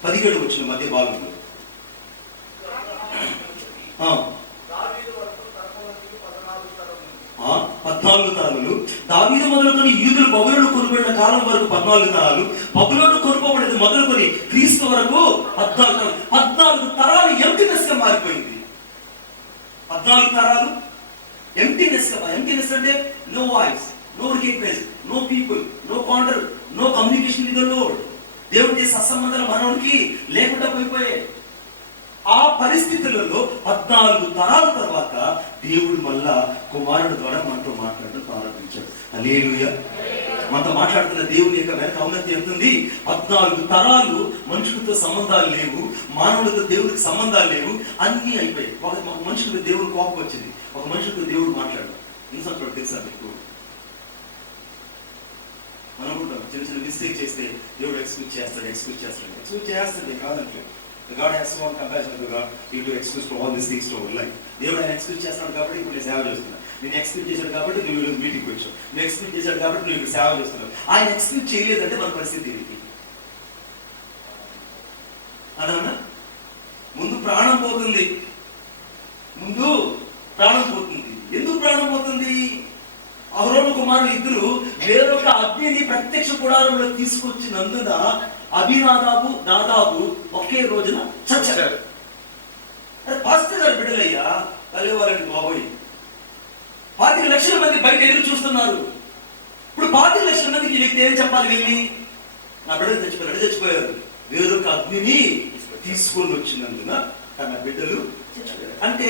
17 వచ్చిన మధ్య భాగంలో 14 తరాలు. దావీదు మొదలుకొని యూదులు బబులోను కొనుబడిన కాలం వరకు 14 తరాలు. బబులోను కొనుకోబడేది మొదలుకొని క్రీస్తు వరకు 14 తరాలు ఎంటీనెస్ గా మారిపోయింది. 14 తరాలు ఎంటీనెస్ అంటే no voice, no recognize, no people, no contact, no communication with the Lord. దేవుడి సత్సంబంధాలు మనోడికి లేకుండా పోయిపోయాయి. ఆ పరిస్థితులలో 14 తరాల తర్వాత దేవుడు మళ్ళా కుమారుడు ద్వారా మనతో మాట్లాడడం ప్రారంభించాడు. హల్లెలూయా. మనతో మాట్లాడుతున్న దేవుని యొక్క వెనక ఔన్నతి ఎంత ఉంది? 14 తరాలు మనుషులతో సంబంధాలు లేవు, మానవులతో దేవుడికి సంబంధాలు లేవు, అన్ని అయిపోయాయి. ఒక మనుషులతో దేవుడు కోపం వచ్చింది, ఒక మనుషులతో దేవుడు మాట్లాడాడు. ఇన్సంట్లో తెలుసా మీకు? అనుకుంటాం చిన్న చిన్న మిస్టేక్ చేస్తే దేవుడు ఎక్స్క్యూజ్ చేస్తాడు కాదంటే God has so much compassion to God. He will excuse for all these things to our life. దేవుడు ఆయన ఎక్స్క్యూజ్ చేస్తాడు కాబట్టి ఇప్పుడు నేను సేవ చేస్తున్నా. నేను ఎక్స్క్యూజ్ చేశాడు కాబట్టి నువ్వు మీటింగ్కి వచ్చావు. నువ్వు ఎక్స్క్యూజ్ చేశాడు కాబట్టి నువ్వు సేవ చేస్తున్నావు. ఆయన ఎక్స్క్యూజ్ చేయలేదంటే మన పరిస్థితి ఏంటి? అదన్నా ముందు ప్రాణం పోతుంది. ఎందుకు ప్రాణం పోతుంది? అహరోను కుమారులు ఇద్దరు వేరొక అగ్నిని ప్రత్యక్ష గుడారంలో తీసుకొచ్చినందున నాదాబు ఒకే రోజున చచ్చారు. పాస్టర్ గారు బిడ్డలయ్యా, కలేవారండి బాబోయ్. 25 లక్షల మంది బయట ఎదురు చూస్తున్నారు. ఇప్పుడు 25 లక్షల మందికి ఈ వ్యక్తి ఏం చెప్పాలి? వెళ్ళి నా బిడ్డలు చచ్చిపోయారు, వేరొక అగ్నిని తీసుకొని వచ్చినందున తన బిడ్డలు చచ్చిపోయారు. అంటే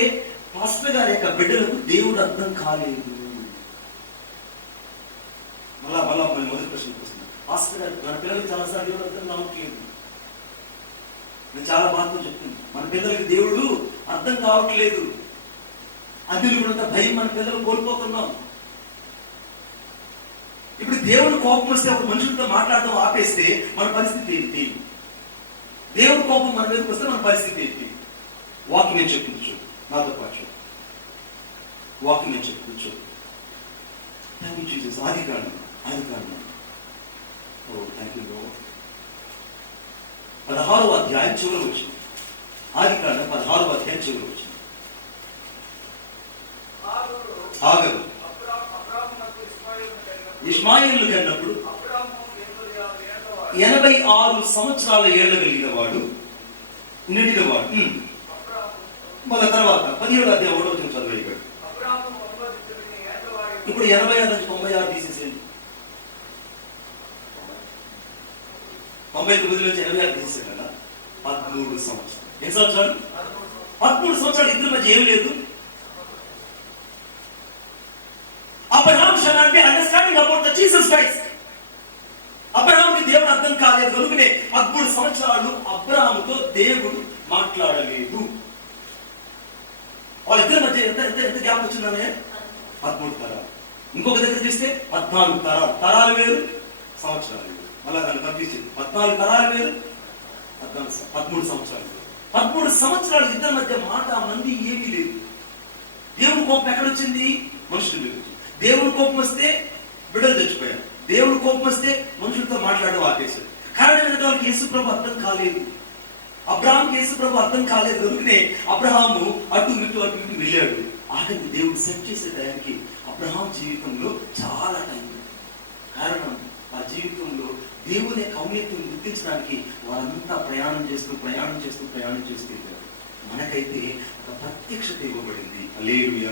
పాస్టర్ గారి యొక్క బిడ్డలకు దేవుడు అర్థం కాలేదు. మళ్ళా మొదటి ప్రశ్నకు వస్తుంది. పాస్టర్ గారు మన పిల్లలకి చాలాసార్లు దేవుడు అర్థం కావట్లేదు. నేను చాలా బాధతో చెప్తున్నాను, మన పిల్లలకి దేవుడు అర్థం కావట్లేదు. అందులో కూడా భయం మన పిల్లలు కోల్పోతున్నాం. ఇప్పుడు దేవుడు కోపం వస్తే ఒక మనుషులతో మాట్లాడడం ఆపేస్తే మన పరిస్థితి ఏంటి? దేవుడు కోపం మన మీదకి వస్తే మన పరిస్థితి ఏంటి? వాక్యం నేను చెప్పించు, నాతో పాటు వాక్యం నేను చెప్పించు. ఆదికాండం 16వ అధ్యాయం చివరి వచ్చింది. ఆదికాండం 16వ అధ్యాయం చివరి వచ్చింది. ఆగరు ఇష్మాయేలు కన్నప్పుడు 86 సంవత్సరాల ఏళ్ల కలిగిన వాడు నిండినవాడు. మళ్ళీ తర్వాత 17వ అధ్యాయం 1వ వచనం చదివాడు. ఇప్పుడు 85 నుంచి 96 తీసేసేయండి. 99 నుంచి 86 తీసేసారు కదా. 13 సంవత్సరాలు. ఎన్ని సంవత్సరాలు? 13 సంవత్సరాలు ఇద్దరి మధ్య ఏమి లేదు. Abraham shall not be understanding about the Jesus Christ. అబ్రహాంకి దేవుడు అర్థం కాలేదు కనుకనే 13 సంవత్సరాలు అబ్రహాముతో దేవుడు మాట్లాడలేదు. వాళ్ళిద్దరి మధ్య ఎంత గ్యాప్ వచ్చిందనే? 13 తరాలు. ఇంకొక దగ్గర చూస్తే 14 తరాలు. తరాలు వేరు, సంవత్సరాలు వేరు. మళ్ళా దాన్ని కనిపించింది. 14 తరాలు వేరు, 13 సంవత్సరాలు వేరు. 13 సంవత్సరాలు ఇద్దరి మధ్య మాట మంది ఏమీ లేదు. దేవుని కోపం ఎక్కడొచ్చింది? మనుషుల మీద. దేవుని కోపం వస్తే బిడ్డలు చచ్చిపోయారు. దేవుని కోపం వస్తే మనుషులతో మాట్లాడడం ఆపేశాడు. కారణం ఏంటంటే వాళ్ళకి యేసు ప్రభు అర్థం కాలేదు. అబ్రహాంకి యేసు ప్రభు అర్థం కాలేదు కనుకనే అబ్రహాము అటు ఇటు వెళ్ళాడు. ఆఖరికి దేవుడు సెట్ చేసే టైంకి అబ్రహాం జీవితంలో చాలా టైం. కారణం ఆ జీవితంలో దేవుని కౌన్యత్వం గుర్తించడానికి వారంతా ప్రయాణం చేస్తూ వెళ్ళారు. మనకైతే ఒక ప్రత్యక్షత ఇవ్వబడింది. హల్లెలూయా.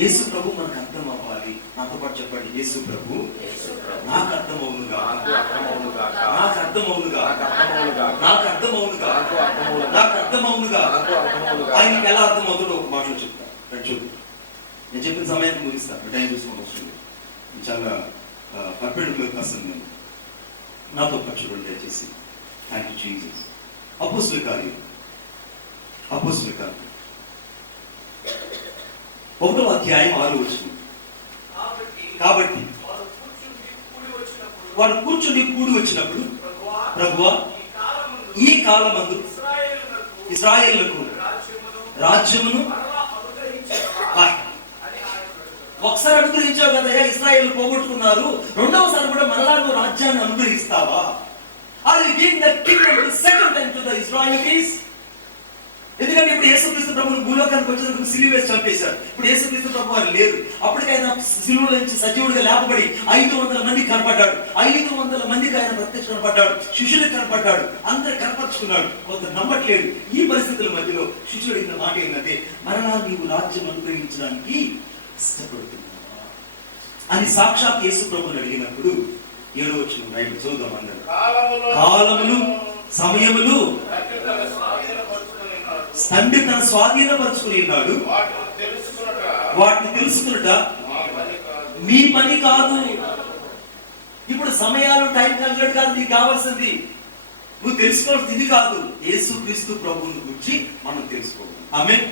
యేసు ప్రభు మనకు అర్థం అవ్వాలి. నాతో పాటు చెప్పండి, యేసు ప్రభు నాకు అర్థమవునుగా, నాకు అర్థమవునుగా, నాకు అర్థమవునుగా, నాకు అర్థమవునుగా. ఆయనకి ఎలా అర్థమవుతుందో ఒక మాటలో చెప్తాను. చూడు, నేను చెప్పిన సమయానికి ముగిస్తాను. టైం చూసుకోండి వస్తుంది. చాలా పర్ఫెక్ట్ పర్సన్ నేను. నాతో పాటు చూడండి దయచేసి. Thank you Jesus. అపోస్తలుల కార్యం 1వ అధ్యాయం 6వ వచనం. కాబట్టి వాడు కూర్చుని కూడి వచ్చినప్పుడు, ప్రభువా ఈ కాలమందు ఇశ్రాయేలులకు రాజ్యమును ఒకసారి అనుగ్రహించావు కదయ్యా, ఇశ్రాయేలు పోగొట్టుకున్నారు, రెండవసారి కూడా మరలా నువ్వు రాజ్యాన్ని అనుగ్రహిస్తావా? Are you giving the kingdom the second time to the Israelites? ఎందుకంటే ఇప్పుడు యేసుక్రీస్తు ప్రభువును భూలోకానికి వచ్చినందుకు సిలువ వేసి చంపేశారు. ఇప్పుడు యేసుక్రీస్తు ప్రభు వారు లేరు. అప్పటికైనా సిలువలో నుంచి సజీవుడిగా లేపబడి 500 మందికి కనపడ్డాడు. 500 మందికి ఆయన ప్రత్యక్ష కనపడ్డాడు, శిష్యులకు కనపడ్డాడు, అందరు కనపరుచుకున్నాడు. కొందరు నమ్మట్లేదు. ఈ పరిస్థితుల మధ్యలో శిష్యుడు అడిగిన మాట ఏంటంటే, మరలా నీవు రాజ్యం అనుగ్రహించడానికి ఇష్టపడుతున్నావా అని సాక్షాత్ యేసు ప్రభువుని అడిగినప్పుడు 7వ వచనం రైట్ చూద్దాం అందరూ. కాలములు సమయములు తండ్రి తన స్వాధీనపరుచుకుని ఉన్నాడు. వాటిని తెలుసుకున్నట మీ పని కాదు. ఇప్పుడు సమయాలు టైం కలిగేది కాదు నీకు కావాల్సింది. నువ్వు తెలుసుకోవాల్సింది ఇది కాదు, యేసుక్రీస్తు ప్రభువుని గురించి మనం తెలుసుకోవాలి. ఆమేన్.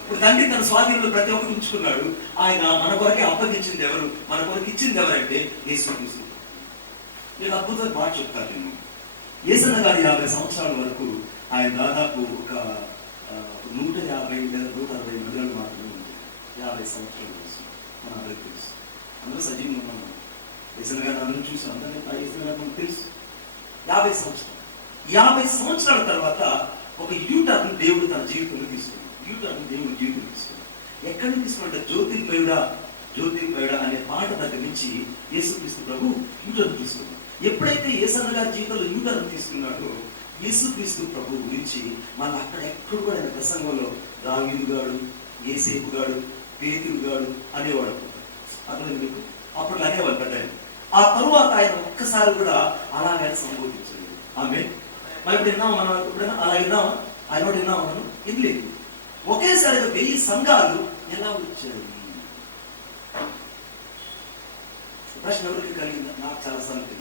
ఇప్పుడు తండ్రి తన స్వాధీనంలో ప్రతి ఒక్కరు ఉంచుకున్నాడు. ఆయన మన కొరకే అప్పగించింది ఎవరు? మన కొరకు ఇచ్చింది ఎవరంటే యేసుక్రీస్తు. నేను అద్భుతమైన మాట చెప్తాను. నేను యేసన్న గారి 50 సంవత్సరాల వరకు ఆయన దాదాపు ఒక 150 లేదా 160 మందిరాలు మాత్రమే ఉంది. 50 సంవత్సరాలు తెలుసు, మన అందరికి తెలుసు. అందరూ సజీవంగా ఉన్నాము. యేసన్న గారిని అందరూ చూసి అందరినీ యేసన్న గారు మనకు తెలుసు. 50 సంవత్సరాలు 50 సంవత్సరాల తర్వాత ఒక యూటర్న్ దేవుడు తన జీవితంలో తీసుకున్నాడు. యూటర్న్ దేవుడు జీవితం తీసుకున్నాడు. ఎక్కడి నుంచి తీసుకున్నాడు? జ్యోతిర్మయుడా అనే పాట దగ్గర నుంచి యేసుక్రీస్తు ప్రభు యూటర్న్ తీసుకున్నాడు. ఎప్పుడైతే యేసన్న గారి జీవితంలో యూటర్న్ తీసుకున్నాడో యేసుక్రీస్తు ప్రభు గురించి మన అక్కడ ఎప్పుడు కూడా ఆయన ప్రసంగంలో దావీదు గాడు, యేసేపు గాడు, పేతురు గాడు అనేవాడు. అప్పుడు అనేవాళ్ళు కదా. ఆ తరువాత ఆయన ఒక్కసారి కూడా అలాగే సంబోధించలేదు. ఆమేన్. మరి ఇప్పుడు విన్నాం మనం, ఎప్పుడైనా అలా విన్నామా? ఆయన కూడా విన్నామా మనం? ఇది లేదు. ఒకేసారిగా 1000 సంఘాలు ఎలా వచ్చాయి? ప్రశ్న ఎవరికి కలిగిందా? నాకు చాలా సంగతి.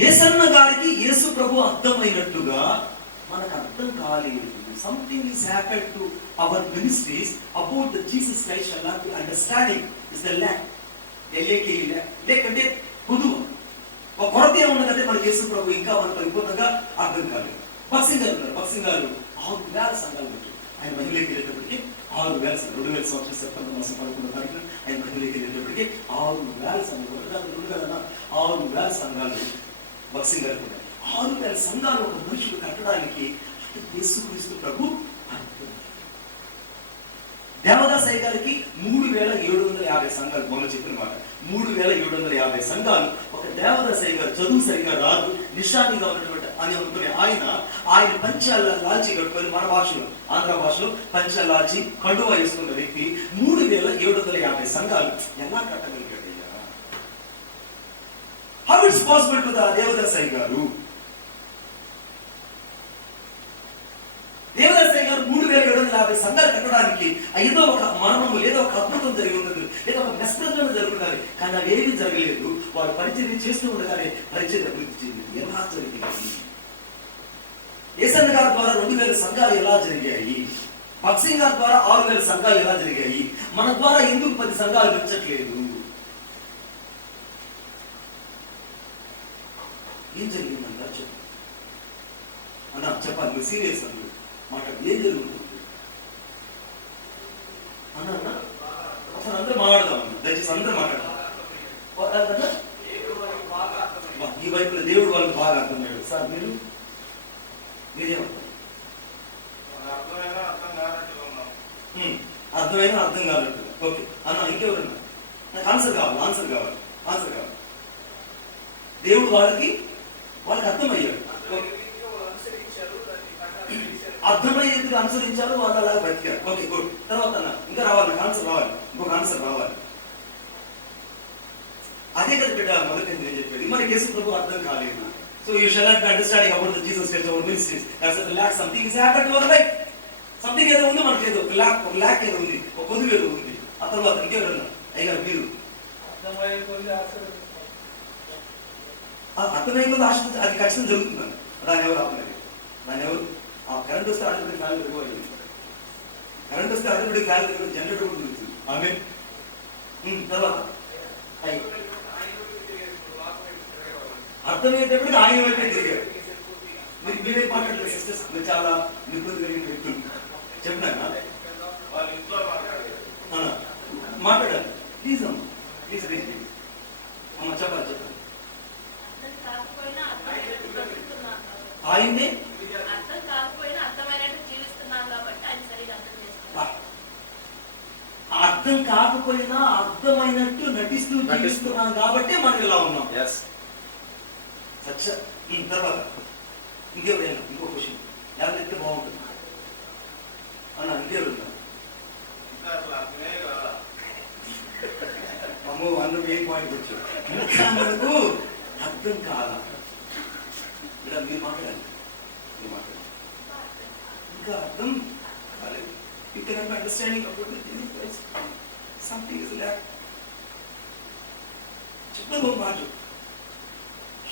యేసన్న గారికి యేసు ప్రభు అర్థమైనట్టుగా మనకు అర్థం కాలేదు. Something is happened to our ministries about the Jesus Christ shall not B understanding is the lack. లేకంటే కుదువ ఒక కొరత ఏమున్నదంటే మన యేసు ప్రభు ఇంకా మన పరిపూర్ణంగా అర్థం కాలేదు. బక్సింగ్ గారు 6,000 సంఘాలు పెట్టారు. ఆయన మహిళకి వెళ్ళేటప్పటికి 6,000 సంఘాలు. 2000 సంవత్సరం సెప్టెంబర్ మాసం 11వ తారీఖున ఆయన మహిళకి వెళ్ళేటప్పటికి 6,000 సంఘాలు. 6,000 సంఘాలు బక్సింగ్ గారు కూడా. 6,000 సంఘాలు ఒక మనుషులు కట్టడానికి యేసుక్రీస్తు ప్రభు అర్థం. దేవదాసయ్య గారికి 3,750 సంఘాలు. మొదలు చెప్పిన మాట 3,750 సంఘాలు. ఒక దేవదాసయ్య గారు చదువు సరిగా రాదు, నిషానిగా ఉన్నటువంటి అని అనుకునే ఆయన పంచాల లాల్చి కట్టుకొని, మన భాషలో ఆంధ్ర భాషలో పంచాలాచి కండువా వేసుకున్న వ్యక్తి 3,750 సంఘాలు ఎలా కట్టగలిగాడు? How it's possible to the Devadasayya గారు? దేవదాసయ్య గారు 3,750 సంఘాలు కట్టడానికి ఏదో ఒక మరణము, ఏదో ఒక అద్భుతం జరిగి ఉన్నది, ఏదో ఒక నిష్ప్రదన జరుగుతుంది. కానీ అవేమీ జరగలేదు. వారు పరిచయం చేస్తూ ఉండగానే పరిచయం అభివృద్ధి చెందింది. ఎలా జరిగింది? యేసన్న గారి ద్వారా 2,000 సంఘాలు ఎలా జరిగాయి? బక్సింగ్ గారి ద్వారా 6,000 సంఘాలు ఎలా జరిగాయి? మన ద్వారా ఎందుకు 10 సంఘాలు పెంచట్లేదు? ఏం జరిగిందంట చెప్పు అన్నా, చెప్పాలి. మీరు సీరియస్ అండి మాట్లాడు. ఏం జరుగుతుంది అన్న? అసలు అందరూ మాట్లాడదాం. దయచేసి అందరూ మాట్లాడదాం. ఈ వైపులో దేవుడు వాళ్ళకి బాగా అర్థమయ్యాడు. సార్ మీరేమంటారు? అర్థమైనా అర్థం కానట్టు. ఓకే అన్న, ఇంకెవరన్నా? నాకు ఆన్సర్ కావాలి. దేవుడు వాళ్ళకి అర్థమయ్యాడు. అర్థమయ్యేందుకు అనుసరించారు, వాళ్ళు అలాగే బ్రతికారు. Okay good. తర్వాత అన్న ఇంకా రావాలి, ఆన్సర్ రావాలి, ఇంకొక ఆన్సర్ రావాలి. అదే కదా బిడ్డ మొదటి నేను చెప్పేది. మనకి యేసు ప్రభు అర్థం కాలేదు. So you shall not be understanding about the Jesus Christ, our ministries. That's a lack. Something is happened to our life. Something ఏదో ఉంది మనకి, ఏదో ఒక lack ఏదో ఉంది, ఒక కొదువు ఏదో ఉంది. ఆ తర్వాత ఇంకెవరన్నా అయ్యారు మీరు అర్థమయ్యే కొద్ది ఆశ, అది ఖచ్చితంగా జరుగుతుందని. దాని ఎవరు ఆపలేదు? దాని ఎవరు? ఆ కరెంట్ వస్తే ఆటోమేటిక్ ఫ్యాన్ పెరిగిపోయింది. కరెంట్ వస్తే ఆటోమేటిక్ ఫ్యాన్ పెరిగిపోయి జనరేటర్ కూడా జరుగుతుంది. ఆమె తర్వాత అర్థమయ్యేటప్పటికి ఆయన వైపే తిరిగారు. మీరే మాట్లాడలేదు సిస్టర్స్, మీరు చాలా నిపుణులు కలిగిన వ్యక్తులు. చెప్పినా మాట్లాడాలి. ప్లీజ్ అమ్మ, ప్లీజ్ అమ్మ చెప్పాలి. ఆయన్నే అర్థం కాకపోయినా అర్థమైనట్టు నటిస్తూ జీవిస్తున్నాం కాబట్టి మనం ఇలా ఉన్నాం. తర్వాత ఇంకెవరైనా ఇంకో క్వశ్చన్ లేకపోతే బాగుంటుంది అన్న. ఇంకెవరున్నా? అమ్మో, అందరూ ఏ పాయింట్ వచ్చారు. మనకు అర్థం కాదా? ఇలా మీరు మాట్లాడాలి. ఇంకా అర్థం కాలేదు. You cannot understanding about something is lakh. చెప్పడం మాట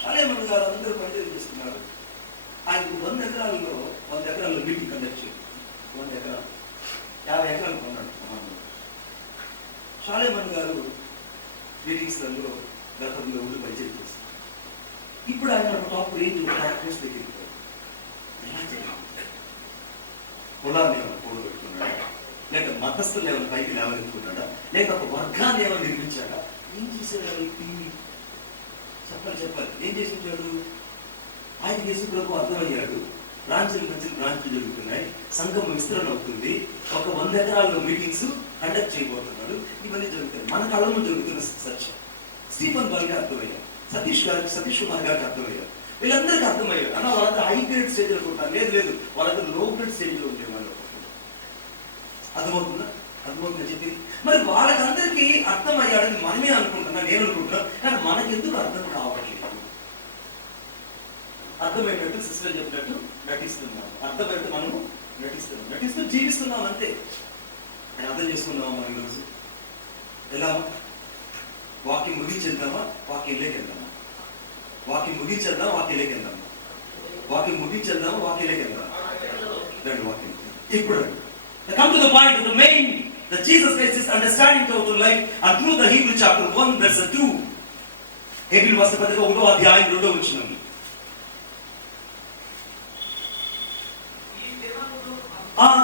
షాలేమన్ గారు అందరూ పనిచేసి చేస్తున్నారు. ఆయనకు 100 ఎకరాల్లో మీటింగ్ కండక్ట్ చేయాలి. 100 ఎకరాలు 50 ఎకరాలు కొన్నాడు. షాలేమన్ గారు మీటింగ్స్లలో గతంలో ఉండి పనిచేసి చేస్తారు. ఇప్పుడు ఆయన టాప్ రేంజ్ ప్రాక్టీస్ దగ్గరికి ఎలా చేయాలి? కులాన్ని ఏమైనా కూడబెట్టుకున్నాడా, లేక మతస్థులు ఏమైనా పైకి లేవనెత్తుకున్నాడా, లేక ఒక వర్గాన్ని ఏమైనా నిర్మించాడా? ఏం చేశాడు? చెప్పాలి ఏం చేసి ఉంటాడు? ఆయన యేసు ప్రభు అర్థమయ్యాడు. బ్రాంచ్లు జరుగుతున్నాయి, సంఘం విస్తరణ అవుతుంది, ఒక 100 ఎకరాల్లో మీటింగ్స్ కండక్ట్ చేయబోతున్నాడు. ఇవన్నీ జరుగుతాయి, మన కళ్ళలో జరుగుతున్న సత్యం. స్టీఫన్ గారికి అర్థమయ్యాడు, సతీష్ కుమార్ గారికి అర్థమయ్యారు, వీళ్ళందరికీ అర్థమయ్యారు. అన్న వాళ్ళందరూ హై గ్రేడ్ స్టేజ్ లో ఉంటారు. లేదు వాళ్ళందరూ లో గ్రేడ్ స్టేజ్ లో ఉండేవాళ్ళు. అర్థమవుతుందా చెప్పింది? మరి వాళ్ళకందరికీ అర్థమయ్యాడని మనమే అనుకుంటున్నా, నేను అనుకుంటున్నా. కానీ మనకెందుకు అర్థం కావట్లేదు? అర్థమైనట్టు సిస్టర్ చెప్పినట్టు నటిస్తున్నాం, అర్థమైతే మనము నటిస్తూ జీవిస్తున్నాం అంతే. అని అర్థం చేసుకున్నామా మనం ఈరోజు? ఎలా వాక్యం ముగించేద్దామా, వాక్యంలోకి వెళ్దామా? వాక్యం ముగించేద్దాం, వాక్యంలోకి వెళ్దామా? వాక్యం ముగించేద్దామా, వాక్యంలోకి వెళ్దాం? రెండు వాక్యం. ఇప్పుడు come to the point, the main, the Jesus Christ is understanding total life, and through the Hebrew chapter 1 verse 2, Hebrew రాసిన పత్రిక 1వ అధ్యాయం 2వ వచనం.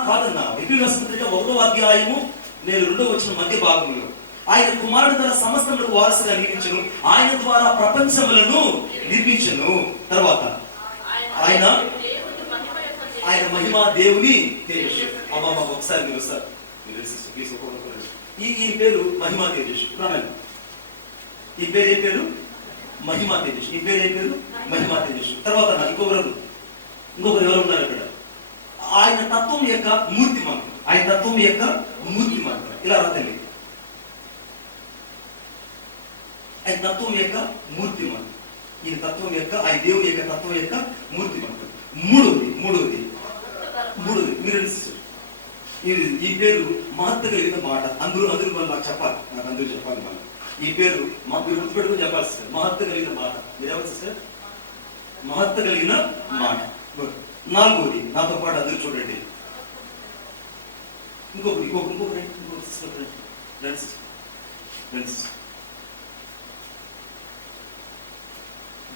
కాదన్నా, హెబ్రీ రాసిన పత్రిక 1వ అధ్యాయము 2వ వచనం మధ్య భాగంలో, ఆయన కుమారుడు తన సమస్తములకు వారసుగా నియమించును, ఆయన ద్వారా ప్రపంచములను నిర్మించును. తర్వాత ఆయన మహిమ దేవుని తేజస్సు. అమ్మా ఒకసారి మీరు వస్తారు, ప్లీజ్. ఈ పేరు మహిమా తేజస్సు. ఈ పేరు ఏ పేరు? మహిమా తేజస్సు. ఈ పేరు ఏ పేరు? మహిమా తేజస్సు. తర్వాత ఇంకొకరు ఎవరు ఉన్నారు అక్కడ? ఆయన తత్వం యొక్క మూర్తి మంత్రం. ఆయన తత్వం యొక్క మూర్తి మంత్రం. ఇలా రాదండి, ఆయన తత్వం యొక్క మూర్తి మంత్రం. ఈ తత్వం యొక్క, ఆయన దేవుని యొక్క తత్వం యొక్క మూర్తి మంత్రం. మూడవది మీరు ఈ పేరు మహత్త కలిగిన మాట. అందరూ నాకు చెప్పాలి, అందరూ చెప్పాలి. మనం ఈ పేరు మీరు గుర్తుపెట్టుకుని చెప్పాలి సిస్టర్. మహత్త కలిగిన మాట. మీరేమో సిస్టర్? మహత్త కలిగిన మాట. 4వది నాతో పాటు అందరూ చూడండి. ఇంకొకరి సిస్టర్.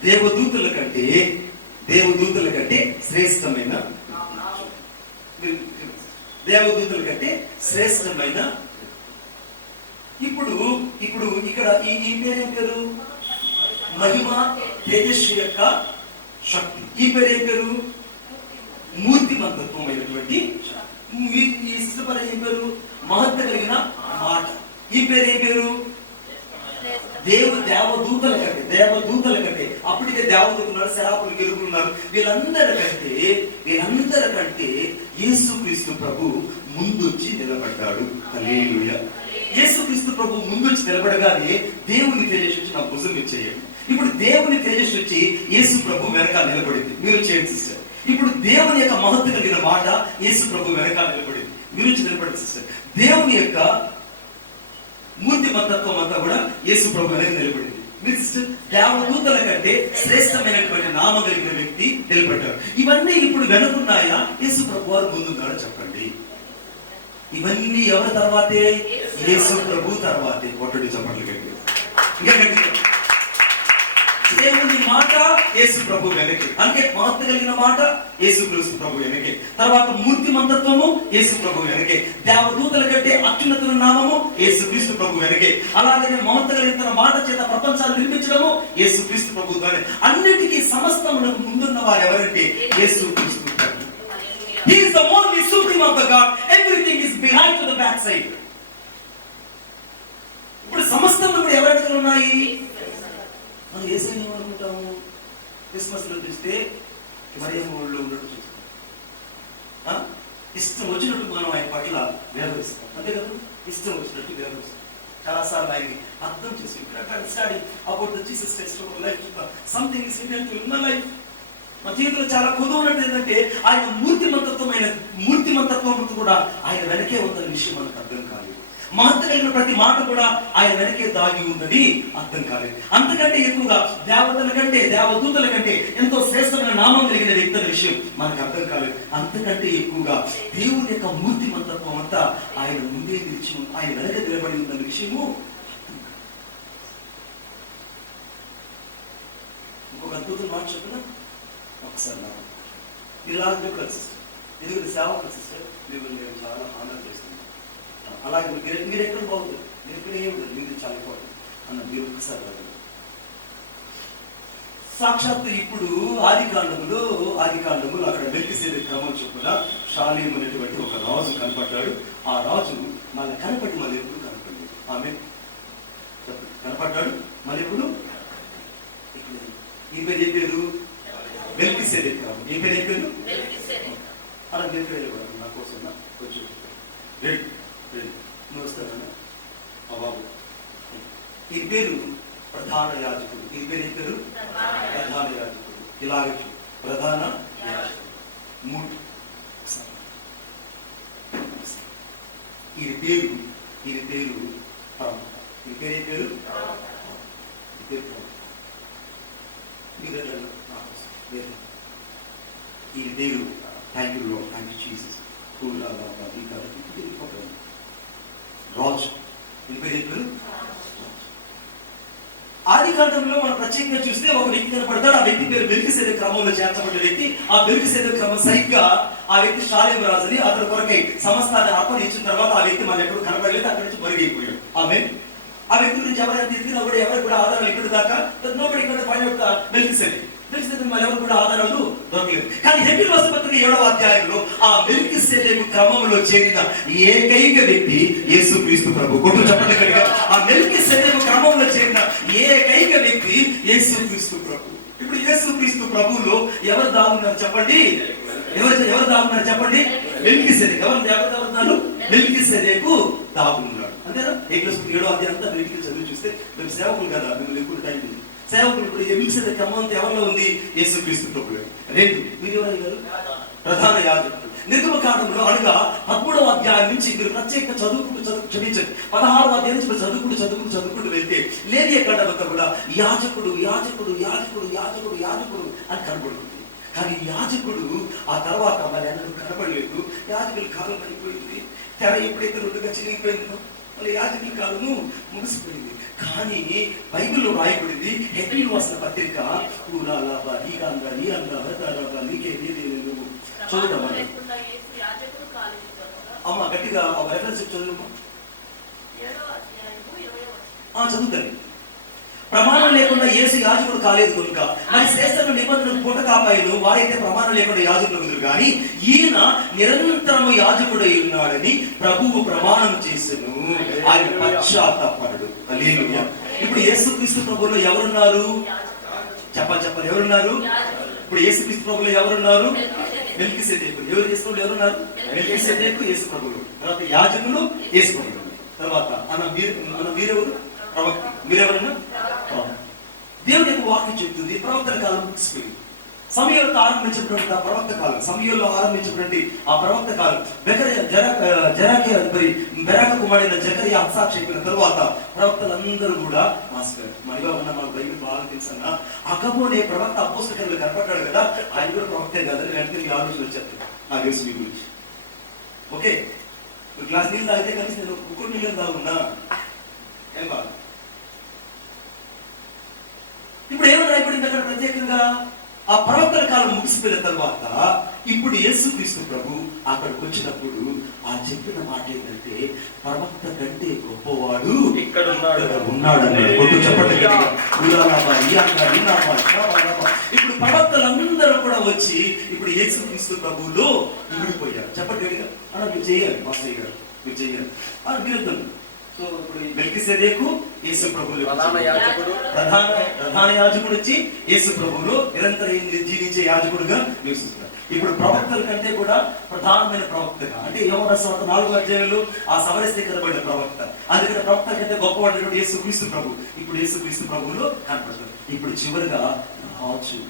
దేవదూతల కంటే శ్రేష్టమైన, దేవదూతల కంటే శ్రేష్టమైన. ఇప్పుడు ఇక్కడ ఈ పేరేం పేరు? మహిమ తేజస్సు యొక్క శక్తి. ఈ పేరేం పేరు? మూర్తిమంతత్వమైనటువంటి. ఈ సిస్టర్ ఏం పేరు? మహత్త కలిగిన మాట. ఈ పేరేం పేరు? దేవదూతల కంటే. అప్పటికే దేవదూతలు ఉన్నారు, శరాపులు గెలుపులు ఉన్నారు. వీళ్ళందరికంటే యేసుక్రీస్తు ప్రభు ముందొచ్చి నిలబడ్డాడు. హల్లెలూయా. యేసుక్రీస్తు ప్రభు ముందొచ్చి నిలబడగానే దేవుని తేజస్సు వచ్చి నా భుజం ఇచ్చేయండి. ఇప్పుడు దేవుని తేజస్సు వచ్చి యేసు ప్రభు వెనకాల నిలబడింది. మీరు చేయండి సిస్టర్. ఇప్పుడు దేవుని యొక్క మహత్వ కలిగిన మాట యేసు ప్రభు వెనకాల నిలబడింది. మీరు వచ్చి నిలబడింది సిస్టర్. దేవుని యొక్క మూర్తి మంతత్వం అంతా కూడా యేసు ప్రభు వెనక నిలబడింది. మీరు సిస్టర్, దేవదూతల కంటే శ్రేష్టమైనటువంటి నామం కలిగిన వ్యక్తి నిలబడ్డాడు. ఇవన్నీ ఇప్పుడు వెనుకున్నాయా, యేసు ప్రభు వారు ముందున్నాడు? చెప్పండి. ఇవన్నీ ఎవరి తర్వాతే? యేసు ప్రభు తర్వాతే. కొట్టడి చెప్పండి గట్టి. ఇంకా గట్టిగా. దేవుని మాట యేసు ప్రభు వెనకే. అంటే మహత్వ కలిగిన మాట యేసు క్రీస్తు ప్రభు వెనకే. తర్వాత మూర్తి మంతత్వము యేసు ప్రభు వెనకే. దేవదూతల కంటే అత్యున్నత నామము యేసు క్రీస్తు ప్రభు వెనకే. అలాగే మహత్వ కలిగిన మాట చేత ప్రపంచాన్ని నిర్మించడము యేసు క్రీస్తు ప్రభు ద్వారా. అన్నిటికీ సమస్తమునకు ముందున్న వారు ఎవరంటే యేసు క్రీస్తు ప్రభు. He is the only supreme of the God. Everything is behind to the back side. ఇప్పుడు సమస్తములు ఎవరికి ఉన్నాయి? మనం యేసుని ఏమనుకుంటాము? క్రిస్మస్ లో చూస్తే మరియమ్మ ఊళ్ళో ఉన్నట్టు చూస్తాం. ఇష్టం వచ్చినట్టు మనం ఆయన పట్ల వ్యవహరిస్తాం. అంతే కదా, ఇష్టం వచ్చినట్టు వ్యవహరిస్తాం. చాలాసార్లు ఆయన్ని అర్థం చేసుకుంటాం. About the Jesus Christ life, something is Indian to in my life. మా జీవితంలో చాలా కొద్దు ఉన్నది ఏంటంటే ఆయన మూర్తిమంతత్వం కూడా ఆయన వెనకే ఉందన్న విషయం మనకు అర్థం కాలేదు. మహత్తరైన ప్రతి మాట కూడా ఆయన వెనకే దాగి ఉందని అర్థం కాలేదు. అంతకంటే ఎక్కువగా దేవతల కంటే, దేవదూతల కంటే ఎంతో శ్రేష్టమైన నామం కలిగిన వ్యక్తి అనే విషయం మనకు అర్థం కాలేదు. అంతకంటే ఎక్కువగా దేవుని యొక్క మూర్తిమంతత్వం అంతా ఆయన ముందే నిలిచి ఆయన వెనక నిలబడి ఉందన్న విషయము ఇంకొక అద్భుతం మాట చెప్పిన ఒకసారి నాకు ఇలా చెప్పారు సిస్టర్, ఎందుకంటే సేవకులు సిస్టర్ మిమ్మల్ని నేను చాలా ఆనందం చేస్తున్నాను. అలాగే మీరు ఎక్కడ బాగుంటుంది, మీరు ఎక్కడ ఏముంటుంది, మీరు చాలా ఇంపార్టెంట్ అన్న మీరు ఒక్కసారి సాక్షాత్తు ఇప్పుడు ఆది కాండములో అక్కడ మెల్కీసెదెకు క్రమం చొప్పున షాలేము అనేటువంటి ఒక రాజు కనపడ్డాడు. ఆ రాజు మళ్ళీ కనపడి మళ్ళీ ఎప్పుడు కనపడలేదు. ఆమె కనపడ్డాడు మళ్ళీ ఎప్పుడు. ఈ పేరు ఏ పేరు? మెల్కీసెదెకు క్రమం. ఏ పేరు? ఏ పేరు? అలా మీరు పేరు కూడా నా కోసం కొంచెం రెడీ నువ్వు వస్తానన్నా మా బాబు. ఈ పేరు ప్రధాన యాజకుడు. ఈ పేరు ఏ పేరు? ప్రధాన యాజకుడు. ఇలాగే ప్రధాన యాజకుడు మూడు. ఈ పేరు ప్రవక్త. ఈ పేరు ఏ పేరు? ఈ పేరు thank you Lord, thank you Jesus. Raju. ఈ పేరు ఏ పేరు? ఆది కాండంలో మనం ప్రత్యేకంగా చూస్తే ఒక వ్యక్తి కనపడతాడు. ఆ వ్యక్తి పేరు మెల్కీసెదెకు క్రమంలో చేర్చబడిన వ్యక్తి. ఆ మెల్కీసెదెకు క్రమం సరిగ్గా ఆ వ్యక్తి షాలేము రాజుని అతని కొరకై సమస్తాన్ని అర్పణించిన తర్వాత ఆ వ్యక్తి మన ఎప్పుడు కనపడలేదు, అక్కడి నుంచి మరుగైపోయాడు. ఆ వ్యక్తి గురించి ఎవరైనా తీసుకున్నా కూడా ఎవరికి కూడా ఆధారాలు ఇక్కడ దాకా నోబడి ఇక్కడ ఫైండ్ అవుట్ మెల్కీసెదెకు మన ఎవరు కూడా ఆధారాలు దొరకలేదు. కానీ హెబ్రీ పత్రిక 7వ అధ్యాయంలో ఆ మెల్కీసెదెకు క్రమంలో చేరిన ఏకైక వ్యక్తి యేసుక్రీస్తు ప్రభు. కొట్టు చెప్పండి కనుక. ఆ మెల్కీసెదెకు క్రమంలో చేరిన ఏకైక వ్యక్తి యేసుక్రీస్తు ప్రభు. ఇప్పుడు యేసుక్రీస్తు ప్రభువులో ఎవరు దాగున్నారు చెప్పండి? ఎవరు దాగున్నారు చెప్పండి? మెల్కీసెదెకు. ఎవరు మెల్కీసెదెకు దాగున్నాడు. అంతేనా? 7వ అధ్యాయం అంతా మెల్కీ చదివి చూస్తే మేము సేవకులు కదా, మేము ఎక్కువ టైం ఉంది. సేవకులు ఇప్పుడు మెల్కీసెదెకు క్రమం ఎవరిలో ఉంది? యేసుక్రీస్తు ప్రభువులో. రెండు మీరు ఎవరు గారు? ప్రధాన యాజకుడు. నిర్గమకాండంలో అనగా 13వ అధ్యాయం నుంచి మీరు ప్రత్యేకంగా క్షమించండి 16వ అధ్యాయం నుంచి చదువుకుంటూ వెళ్తే లేవియ కాండంలో కూడా యాజకుడు అని కనబడుతుంది. కానీ యాజకుడు ఆ తర్వాత మళ్ళీ ఎందుకు కనబడలేదు. యాజకుల కాలం అయిపోయింది. తెర ఎప్పుడైతే రెండుగా చిరిగిపోయిందో మళ్ళీ యాజకుల కాలము ముగిసిపోయింది. కానీ బైబిల్లో రాయబడింది హెబ్రీ రాసిన పత్రిక చదువుతామని అమ్మ గట్టిగా రెఫరెన్స్ చదువు చదువుతాను. ప్రమాణం లేకుండా యేసు యాజకుడు కాలేదు కనుక మరి శ్రేష్ఠ నిబంధనలు పూట కాపాయను వారైతే ప్రమాణం లేకుండా యాజకుడు కుదురు. కానీ ఈయన నిరంతరము యాజకుడై ఉన్నాడని ప్రభువు ప్రమాణం చేసెను, ఆయన పశ్చాత్తాపడు. హల్లెలూయా. ఇప్పుడు యేసుక్రీస్తు ప్రభువులో ఎవరున్నారు? చెప్పాలి ఎవరున్నారు? ఇప్పుడు యేసుక్రీస్తు ప్రభువులో ఎవరున్నారు? మెల్కీసెదెకు. ఎవరున్నారు? మెల్కీసెదెకు, యేసు ప్రభువులు. తర్వాత యాజకులు, యేసు ప్రభువులు. తర్వాత మీరెవరు? ప్రవక్త. మీరెవరన్నా? దేవుని యొక్క వాక్యం చెప్తుంది ప్రవక్తల కాలం ముగిసిపోయింది. సమయంలో ఆరంభించినటువంటి ఆ ప్రవక్త కాలం, సమయంలో ఆరంభించినటువంటి ఆ ప్రవక్త కాలం బెరాక కుమారుడైన జకరియా హబ్సాక్షి చెప్పిన తరువాత ప్రవక్తలందరూ కూడా మాస్టర్ మరిగా ఉన్న మన బైబిల్ బాగా తెలుసన్నా అకబోనే ప్రవక్త అపోస్తలుడు కనపడ్డాడు కదా, ఆయన కూడా ప్రవక్తే కాదని వెంటనే మీ ఆలోచన వచ్చారు నాకు తెలుసు మీ గురించి. ఓకే, గ్లాస్ నీళ్ళు తాగితే కలిసి నేను కుక్కడు నీళ్ళు తాగున్నా ఏం బాగా. ఇప్పుడు ఏమని రాయబడింది అక్కడ ప్రత్యేకంగా? ఆ ప్రవక్తల కాలం ముగిసిపోయిన తర్వాత ఇప్పుడు యేసుక్రీస్తు ప్రభు అక్కడికి వచ్చినప్పుడు ఆ చెప్పిన మాట ఏంటంటే ప్రవక్త కంటే గొప్పవాడు ఇక్కడ ఉన్నాడని చెప్పండి. ఇప్పుడు ప్రవక్తలందరూ కూడా వచ్చి ఇప్పుడు యేసుక్రీస్తు ప్రభువులో ఇమిడిపోయారు. చెప్పండి అలా మీరు చేయాలి, మాస్టర్ గారు మీరు చేయాలి మీరు. సో ఇప్పుడు మెల్కీసెదెకు యేసు ప్రభువులు ప్రధాన యాజకుడు వచ్చి యేసు ప్రభువులు నిరంతరం జీవించే యాజకుడుగా నివసిస్తున్నారు. ఇప్పుడు ప్రవక్తల కంటే కూడా ప్రధానమైన ప్రవక్తగా అంటే యోహాను సువార్త 4వ అధ్యాయంలో ఆ సవరిస్తీకరించబడిన ప్రవక్త. అందుకని ప్రవక్త కంటే గొప్పవాడు యేసుక్రీస్తు ప్రభు. ఇప్పుడు యేసుక్రీస్తు ప్రభువులో కనపడతారు. ఇప్పుడు చివరిగా రాజు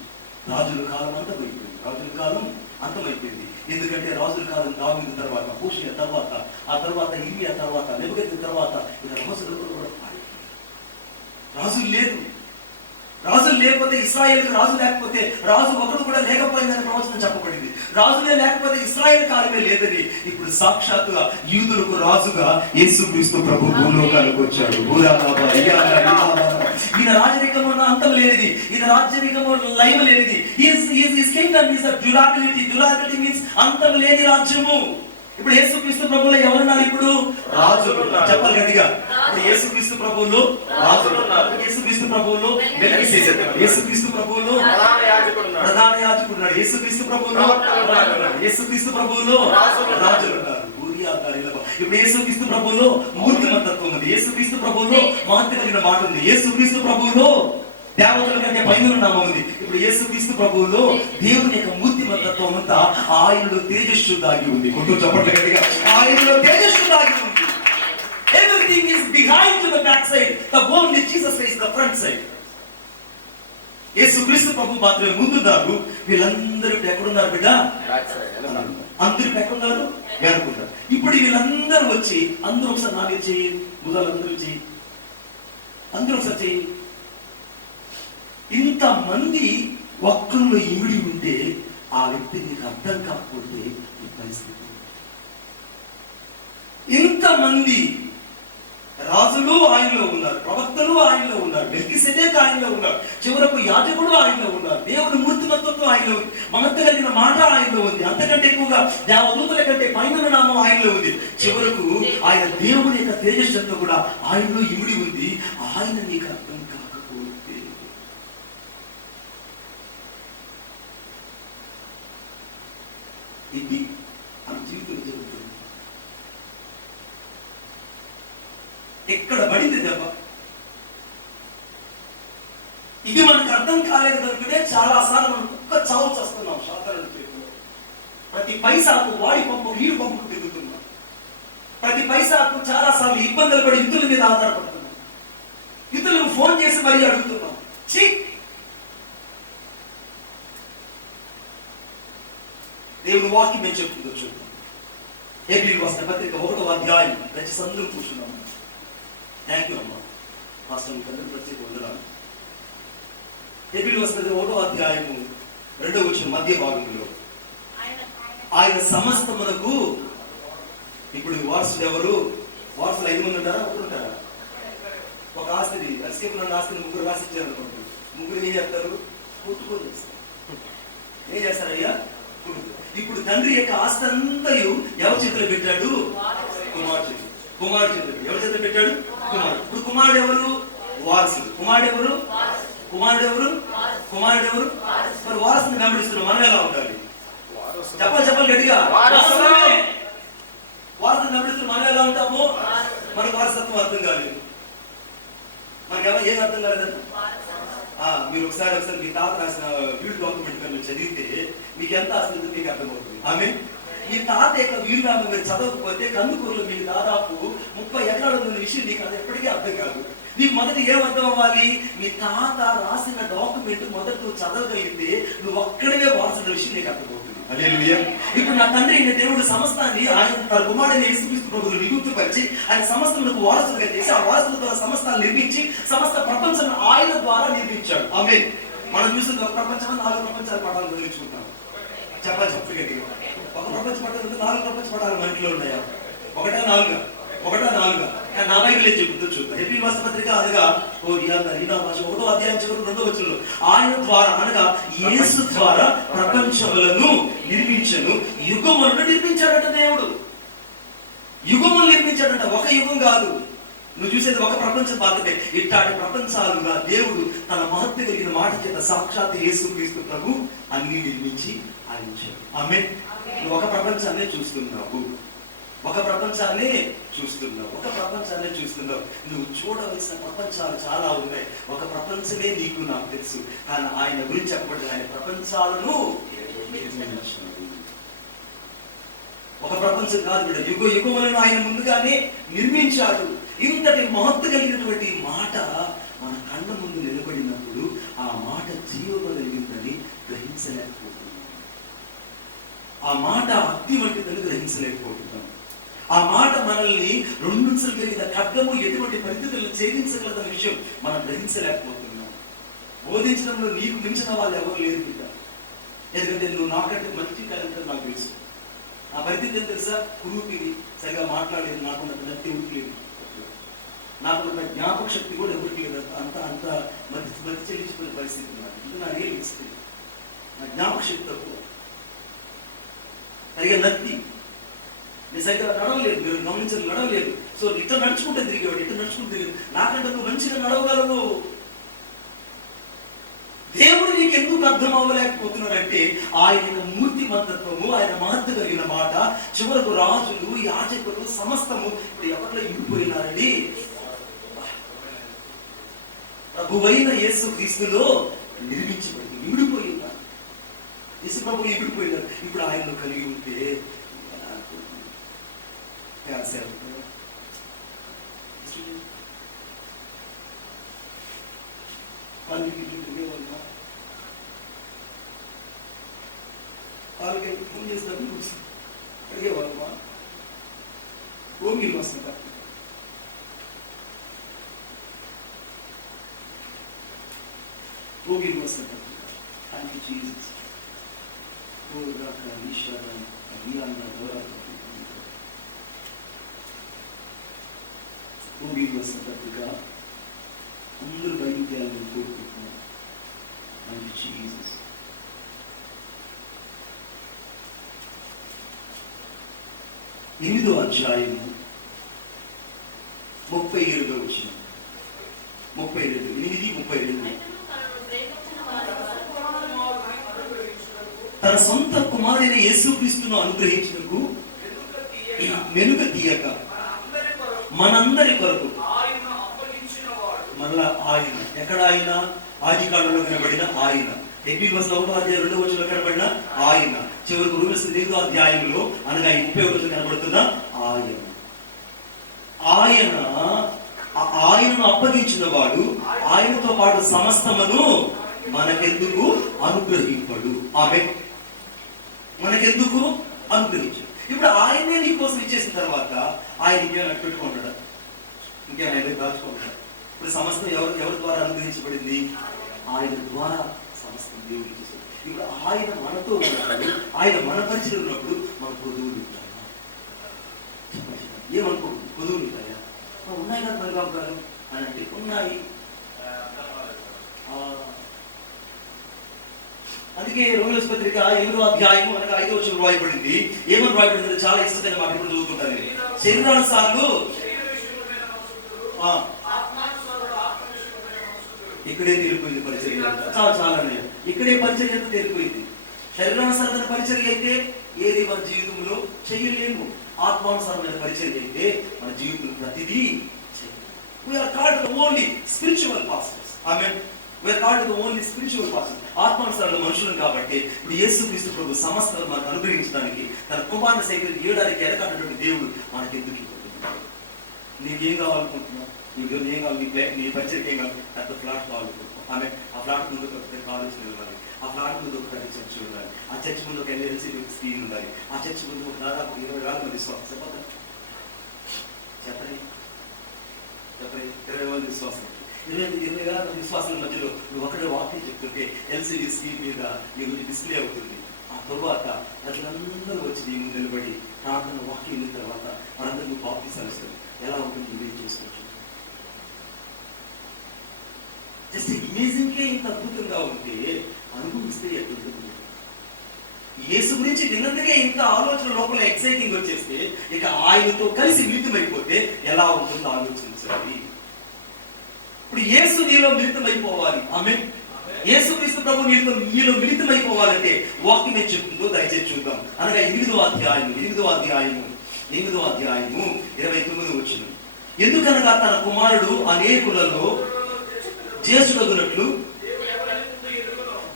రాజుల కాలం అంతమైపోయింది. రాజుల కాలం అంతమైపోయింది. ఎందుకంటే రాజుల కాలం దావీదు తర్వాత, హోషేయ తర్వాత, ఆ తర్వాత ఇర్మియా తర్వాత, నెబుకద్నెజర్ తర్వాత ఇలా రాజులు కూడా మారిపోయారు. రాజులు లేదు. రాజులు లేకపోతే, ఇశ్రాయేలుకు రాజు లేకపోతే, రాజు ఒకడు కూడా లేకపోయిందని ప్రవచనం చెప్పబడింది. రాజులే లేకపోతే ఇశ్రాయేలు కాలమే లేదని ఇప్పుడు సాక్షాత్తుగా యూదులకు రాజుగా యేసుక్రీస్తు ప్రభు భూలోకానికి వచ్చాడు. ఈయన రాజరికమున్న అంతం లేనిది, ఈయన రాజరికమున్న లయం లేనిది. His kingdom is a durability. Durability means అంతం లేని రాజ్యము. ఇప్పుడు యేసుక్రీస్తు ప్రభువులో ఎవరున్నారు? ఇప్పుడు రాజులు. చెప్పాలి గట్టిగా. ఇప్పుడు యేసుక్రీస్తు ప్రభువులో రాజులు. యేసుక్రీస్తు ప్రభువులో మెల్కీసెదెకు, యేసుక్రీస్తు ప్రభువులో ప్రధాన యాజకుడు ఉన్నాడు, యేసుక్రీస్తు ప్రభువులో యేసుక్రీస్తు ప్రభువులో రాజులు ఉన్నారు. ఇప్పుడు యేసుక్రీస్తు ప్రభువులో మూర్తిమంతత్వం ఉంది. యేసుక్రీస్తు ప్రభువులో మహత్వ కలిగిన మాట ఉంది. యేసుక్రీస్తు ప్రభువులో దేవతల కంటే పైన నామం ఉంది. ఇప్పుడు యేసుక్రీస్తు ప్రభువులో దేవుని యొక్క మూర్తిమంతత్వం అంతా ఆయనలో తేజస్సు దాగి ఉంది. కొట్టు చప్పట్లు గట్టిగా. ఆయనలో తేజస్సు దాగి ఉంది. Everything is behind to the back side. The bone with Jesus is the front side. యేసుక్రీస్తు ప్రభు మాత్రమే ముందున్నారు. వీళ్ళందరూ ఇప్పుడు ఎక్కడున్నారు బిడ్డ? అందరూ ఎక్కడున్నారు? వెనుకున్నారు. ఇప్పుడు వీళ్ళందరూ వచ్చి అందరూ ఒకసారి నా మీద చేయి, బుధాలందరూ చేయి, అందరూ ఒకసారి చేయి. ఇంతమంది ఒక్కరిలో ఇమిడి ఉంటే ఆ వ్యక్తి నీకు అర్థం కాకపోతే ఈ పరిస్థితి. ఇంతమంది రాజులు ఆయనలో ఉన్నారు, ప్రవక్తలు ఆయనలో ఉన్నారు, మెల్కీసెదెకు ఆయనలో ఉన్నారు, చివరకు యాజకుడు ఆయనలో ఉన్నారు, దేవుని మూర్తిమత్వం ఆయనలో ఉంది, మహత్వ కలిగిన మాట ఆయనలో ఉంది, అంతకంటే ఎక్కువగా దేవదూతల కంటే పైన నామం ఆయనలో ఉంది, చివరకు ఆయన దేవుని యొక్క తేజస్సుతో కూడా ఆయనలో ఇమిడి ఉంది. ఆయన నీకు అర్థం కాకపోతే ఇది మన జీవితంలో జరుగుతుంది. ఎక్కడ పడింది దెబ్బ? ఇది మనకు అర్థం కాలేదు కనుకనే చాలా సార్లు మనం ఒక్క చావు చేస్తున్నాం. శాస్త్రాల పేరులో ప్రతి పైసాకు వాడి పంపు నీరు పంపు తిరుగుతున్నాం. ప్రతి పైసాకు చాలా సార్లు ఇబ్బందులు పడి ఇతరుల మీద ఆధారపడుతున్నాం. ఇతరులకు ఫోన్ చేసి మరీ అడుగుతున్నాం. దేవుని వాక్యం ఏం చెప్తుందో చూద్దాం. హెబ్రీయులకు రాసిన పత్రిక 1వ అధ్యాయం. దయచేసి అందరూ కూర్చున్నాము. థ్యాంక్ యూ అమ్మా. మాస్టర్ మీకు అందరూ ప్రత్యేక వందనాలు. హెబ్రీయులకు రాసిన 1వ అధ్యాయము 2వ వచనం మధ్య భాగంలో ఆయన సమస్తమునకు. ఇప్పుడు వారసులు ఎవరు? వారసులు 5 మంది ఉంటారా? ఒకరు ఉంటారా? ఒక ఆస్తిని రసికపు నన్ను ఆస్తిని ముగ్గురు రాసిచ్చారు అనుకోండి. ముగ్గురు ఏం చేస్తారు? కొట్టుకొని చేస్తారు. ఏం చేస్తారయ్యా? ఇప్పుడు తండ్రి యొక్క ఆస్తి అంతయు ఎవరి చేతిలో పెట్టాడు? కుమారుడు. కుమారుడు చేతిలో. ఎవరి చేతిలో పెట్టాడు? కుమారుడు. ఇప్పుడు కుమారుడు ఎవరు? వారసుడు. కుమారుడు ఎవరు? కుమారుడు ఎవరు? కుమారుడు ఎవరు? మరి వారసుని వెంబడిస్తున్నాం. మనం ఎలా ఉండాలి? చెప్పాలి గట్టిగా. వారసుని వెంబడిస్తున్నాం. మనం ఎలా ఉంటాము? మనకు వారసత్వం అర్థం కాలేదు. మనకెవరు ఏం అర్థం కాలేదంట? మీరు ఒకసారి మీ తాత రాసిన వీడు డాక్యుమెంట్ మీరు చదివితే మీకు ఎంత అసలు మీకు అర్థమవుతుంది. ఆమె మీ తాత యొక్క వీరునామా మీరు చదవకపోతే కందుకూరులో మీకు దాదాపు 30 ఎకరాలు ఉన్న విషయం నీకు అది ఎప్పటికీ అర్థం కాదు. నీకు మొదటి ఏం అర్థం అవ్వాలి? మీ తాత రాసిన డాక్యుమెంట్ మొదట నువ్వు చదవగలిగితే నువ్వు ఒక్కడే వారసుల విషయం నీకు అర్థమవుతుంది. ఇప్పుడు నా తండ్రి అయిన దేవుడు సమస్తాన్ని ఆయన తన కుమారుడైన యేసుక్రీస్తు ప్రభువును నిగుర్తుపరిచి ఆయన సమస్తములకు వారసులుగా చేసి ఆ వారసుల ద్వారా సమస్తాన్ని నిర్మించి సమస్త ప్రపంచాన్ని ఆయన ద్వారా నిర్మించాడు. ఆమేన్. మనం చూసిన ఒక ప్రపంచం 4 ప్రపంచాల పటాలు నిర్మించుకుంటాం. చెప్పాలి చెప్పగలిగా. ఒక ప్రపంచ పటాలు 4 ప్రపంచ పటాలు మన ఇంట్లో ఉన్నాయా? ఒకటా 4? కానీ నా బైబిల్ చెబుతూ చూద్దాం. హెబ్రీ రాసిన పత్రిక అనగా 1వ అధ్యాయం చివరి 2వ వచనంలో ఆయన ద్వారా అనగా యేసు ద్వారా ప్రపంచములను నిర్మించను, యుగములను నిర్మించాడట దేవుడు. యుగములు నిర్మించాడట. ఒక యుగం కాదు. నువ్వు చూసేది ఒక ప్రపంచం మాత్రమే. ఇట్లాంటి ప్రపంచాలుగా దేవుడు తన మహత్వ కలిగిన మాట చేత సాక్షాత్ యేసుక్రీస్తు ప్రభు అన్ని నిర్మించి ఆయన. ఆమేన్. నువ్వు ఒక ప్రపంచాన్ని చూస్తున్నావు. ఒక ప్రపంచాన్ని చూస్తున్నావు. నువ్వు చూడవలసిన ప్రపంచాలు చాలా ఉన్నాయి. ఒక ప్రపంచమే నీకు నాకు తెలుసు. కానీ ఆయన గురించి చెప్పబడింది ఆయన ప్రపంచాలను నిర్మించాడు. ఒక ప్రపంచం కాదు బిడ్డ, యుగములను ఆయన ముందుగానే నిర్మించాడు. ఇంతటి మహత్వ కలిగినటువంటి మాట మన కళ్ళ ముందు నిలబడినప్పుడు ఆ మాట జీవగలిగిందని గ్రహించలేకపోతున్నాం. ఆ మాట అగ్ని వంటిదని గ్రహించలేకపోతున్నాం. ఆ మాట మనల్ని రెండుంచలు కలిగిన ఖడ్గము ఎటువంటి పరిస్థితులను ఛేదించగలదన్న విషయం మనం గ్రహించలేకపోతున్నాం. బోధించడంలో నీకు మించిన వాళ్ళు ఎవరు లేరు బిడ్డ. ఎందుకంటే నువ్వు నాకంటే మంచి టాలెంట్ నాకు తెలుసు. ఆ పరిస్థితి ఏం తెలుసా? కురుపిని సరిగా మాట్లాడలేదు, నాకున్న నత్తి ఉట్లేదు, నాకున్న జ్ఞాపక శక్తి కూడా ఎవరికి లేదు. అంత అంత మతి చెల్లించుకునే పరిస్థితి నాకు. ఇది నా రియల్ హిస్టరీ. నా జ్ఞాపక శక్తి తక్కువ, సరిగా నత్తి, నేను సరిగ్గా నడవలేదు, మీరు గమనించాలి, నడవలేదు. సో ఇట్లా నడుచుకుంటే తిరిగేవాడు, ఇట్లా నడుచుకుంటే తిరిగి నాకంటే నువ్వు మంచిగా నడవగలవు. దేవుడు నీకు ఎందుకు అర్థం అవ్వలేకపోతున్నాడంటే ఆయన మూర్తిమంతత్వము, ఆయన మహత్తు కలిగిన మాట చివరకు రాజులు, యాజకులు సమస్తము ఇప్పుడు ఎవరిలో ఇమిడిపోయినారని ప్రభువైన యేసు క్రీస్తులో నిర్మించబడి ఇమిడిపోయినారు. యేసు ప్రభు ఇమిడిపోయినారు. ఇప్పుడు ఆయనను కలిగి ఉంటే వాళ్ళకి ఫోన్ చేసినప్పుడు అడిగేవాళ్ళమా? రోగిలు వస్తుంటారు, రోగిలు వస్తుంటారు. Thank you Jesus. రోగిలు వస్తున్నట్టుగా అందరూ వైద్యాలను కోరుకుంటున్నారు. Thank you Jesus. ఎనిమిదో అధ్యాయము 37వ వచనం. 32, 8:32. తన సొంత కుమారుడైన యేసుక్రీస్తును అనుగ్రహించుటకు వెనుక తీయక మనందరి కొరకు మళ్ళా ఆయన, ఎక్కడ ఆయన? ఆదికాండంలో కనబడిన ఆయన, ఎనిమిది వర్షాల 1వ అధ్యాయం 2వ వచనంలో కనబడిన ఆయన, చివరికి రోమీయులకు 8వ అధ్యాయంలో అనగా 30వ వచనం కనబడుతున్న ఆయన. ఆయనను అప్పగించిన వాడు ఆయనతో పాటు సమస్తమును మనకెందుకు అనుగ్రహింపడు. ఆమె మనకెందుకు అనుగ్రహించు. ఇప్పుడు ఆయనే నీ కోసం ఇచ్చేసిన తర్వాత ఆయన ఇంకేమైనా పెట్టుకుంటాడా? ఇంకేమైనా దాచుకుంటాడా? ఇప్పుడు సమస్తం ఎవరి ద్వారా అనుగ్రహించబడింది? ఆయన ద్వారా సమస్తం దేవుడు ఇచ్చేసాడు. ఇప్పుడు ఆయన మనతో ఉన్నాడు. ఆయన మన పరిచయం ఉన్నప్పుడు మన పొదువులు ఉంటాయా? ఏమనుకోండి, పొదువులు ఉంటాయా? ఉన్నాయి కదా మరి బాబు గారు అని అంటే ఉన్నాయి. అందుకే రోమీయులకు పత్రిక 8వ అధ్యాయము అనగా 5వ వచనం రాయబడింది. ఏమని రాయబడింది? చాలా ఇష్టమైన మాట ఇప్పుడు చదువుకుంటాను. శరీరానుసారులు ఇక్కడే తేలిపోయింది పరిచర్య. చాలా ఇక్కడే పరిచర్య అంతా తేలిపోయింది. శరీరానుసారమైన పరిచర్య అయితే ఏది మన జీవితంలో చెయ్యలేము. ఆత్మానుసారమైన పరిచర్య అయితే మన జీవితంలో ప్రతిదీ we are called the only spiritual pastors. Amen. We are called the only spiritual pastors. ఆత్మానుసారుల మనుషులు కాబట్టి ఇప్పుడు యేసుక్రీస్తు ప్రభు సమస్తలు మనకు అనుగ్రహించడానికి, తన కుమారుని సేకరించి ఇవ్వడానికి ఎరకానటువంటి దేవుడు మనకి ఎందుకు ఇవ్వబోతున్నాడు? నీకేం కావాలనుకుంటున్నావు? నీకు ఏం కావాలి? నీ పరిచయకి ఏం కావాలి? పెద్ద ఫ్లాట్ కావాలనుకుంటున్నావు. ఆమె ఆ ఫ్లాట్ ముందు ఒక కాలేజ్ ఉండాలి, ఆ ఫ్లాట్ ముందు ఒక చర్చ్ ఉండాలి, ఆ చర్చ్ ముందు ఒక ఎల్ఎల్సీ స్క్రీన్ ఉండాలి, ఆ చర్చ్ ముందు ఒక దాదాపు 20,000 మంది విశ్వాసం. చెప్పండి 20,000 మంది విశ్వాసం. 20,000 మంది విశ్వాసాల మధ్యలో నువ్వు ఒకటే వాక్యం చెప్తుంటే ఎల్సీడీ స్క్రీన్ మీద నీ గురించి డిస్ప్లే అవుతుంది. ఆ తరువాత ప్రజలందరూ వచ్చి నీ ముందు నిలబడి ప్రార్థన వాక్యం అయిన తర్వాత మనందరూ బాప్తిసాలు ఇస్తారు. ఎలా ఉంటుంది నువ్వేం చేసుకోవచ్చు? జస్ట్ ఇమేజింగ్కే ఇంత అద్భుతంగా ఉంటే అనుభవిస్తే ఎట్లుంటుంది? యేసు గురించి విన్నందుకే ఇంత ఆలోచన లోపల ఎక్సైటింగ్ వచ్చేస్తే ఇక ఆయనతో కలిసి మిళితమైపోతే ఎలా ఉంటుందో ఆలోచించాలి. ఇప్పుడు యేసు నీలో మిళితమైపోవాలి. ఆమేన్. యేసుక్రీస్తు ప్రభు నీలో మిళితమైపోవాలంటే వాక్యం ఏం చెప్తుందో దయచేసి చూద్దాం. అనగా 8వ అధ్యాయము 29వ వచనం. ఎందుకనగా తన కుమారుడు అనేకులలో జ్యేష్ఠుడగునట్లు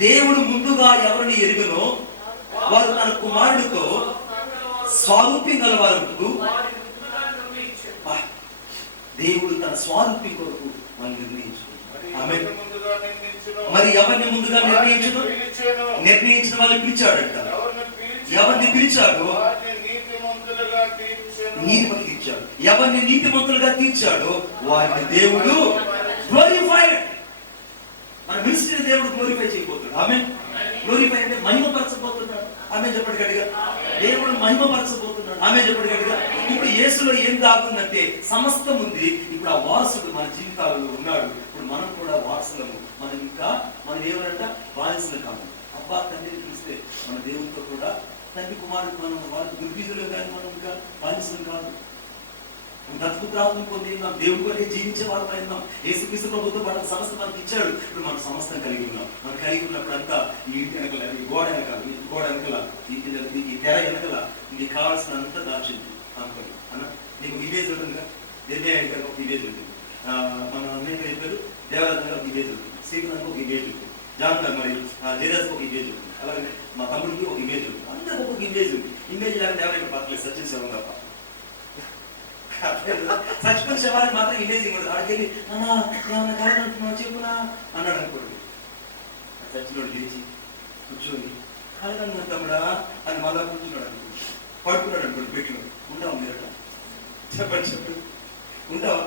దేవుడు ముందుగా ఎవరిని ఎరుగనో వారు తన కుమారుడితో స్వారూప్యం గల వరకు దేవుడు తన స్వారూప్యం కొరకు వాళ్ళు నిర్ణయించుకున్నారు. ఆమేన్. మరి ఎవరిని ముందుగా నిర్ణయించిన వాళ్ళు పిలిచాడట. ఎవరిని పిలిచాడు? నీతిమంతులుగా తీర్చాడు. ఎవరిని నీతిమంతులుగా తీర్చాడో వారిని దేవుడు గ్లోరిఫైడ్. మన మినిస్ట్రీని దేవుడు గ్లోరిఫై చేయబోతున్నాడు. ఆమేన్. గ్లోరిఫై అంటే మహిమపరచబోతున్నాడు. ఆమె చెప్పడు గట్టిగా. దేవుడు మహిమపరచబోతున్నాడు. ఆమె చెప్పడు గట్టిగా. ఇప్పుడు యేసులో ఏం దాగుందంటే సమస్తం ఉంది. ఇప్పుడు ఆ వారసుడు మన జీవితాలలో ఉన్నాడు. ఇప్పుడు మనం కూడా వారసులము. మనం ఏమనంట బానిసలు కాదు. అబ్బా తండ్రిని చూస్తే మన దేవుడితో కూడా తండ్రి కుమారుడు మనం వాళ్ళు దుర్బీజులు, కానీ మనం ఇంకా బానిసలు కాదు. అద్భుతాలను పొంది ఉన్నాం. దేవుడి కొరకే జీవించే వాళ్ళం అయినాం. యేసుక్రీస్తు ప్రభుతో పాటు సమస్త మనకి ఇచ్చాడు. ఇప్పుడు మనం సమస్తం కలిగి ఉన్నాం. మనం కలిగి ఉన్నప్పుడు అంతా ఈ ఇంటి వెనకల, ఈ గోడ వెనకల, ఈ తెర వెనకల నీకు కావాల్సినంత దాచింది అనుకోండి అన్న. నీకు ఇమేజ్ ఉంటుందిగా, నిర్ణయానికి గారికి ఒక ఇమేజ్ ఉంటుంది, మన అన్నయ్య చెప్పారు దేవరాజు గారు ఒక ఇమేజ్ ఉంటుంది, శ్రీకాంత్ ఒక ఇమేజ్ ఉంటుంది, జాన్ గారు మరి జయదాస్ ఒక ఇమేజ్ ఉంటుంది, అలాగే మా తమ్ముడికి ఒక ఇమేజ్ ఉంటుంది. అందరికి ఒక ఇమేజ్ ఉంది. ఇమేజ్ లేకపోతే ఎవరైనా పర్లేదు, సచిన్ శివం తప్ప. చచ్చిపోయిన శవానికి మాత్రం ఇమేజింగ్ ఉండదు. ఆడికెళ్ళి అన్నా ఏమన్నా కలగంటున్నావు చెప్పునా అన్నాడు అనుకోండి. చచ్చినోడు లేచి కూర్చొని కలగంటున్నా తమ్ముడా అని మళ్ళా కూర్చున్నాడు అనుకోండి. పడుకున్నాడు అనుకోండి బెడ్లో. ఉంటావా మీరట? చెప్పండి ఉంటావా?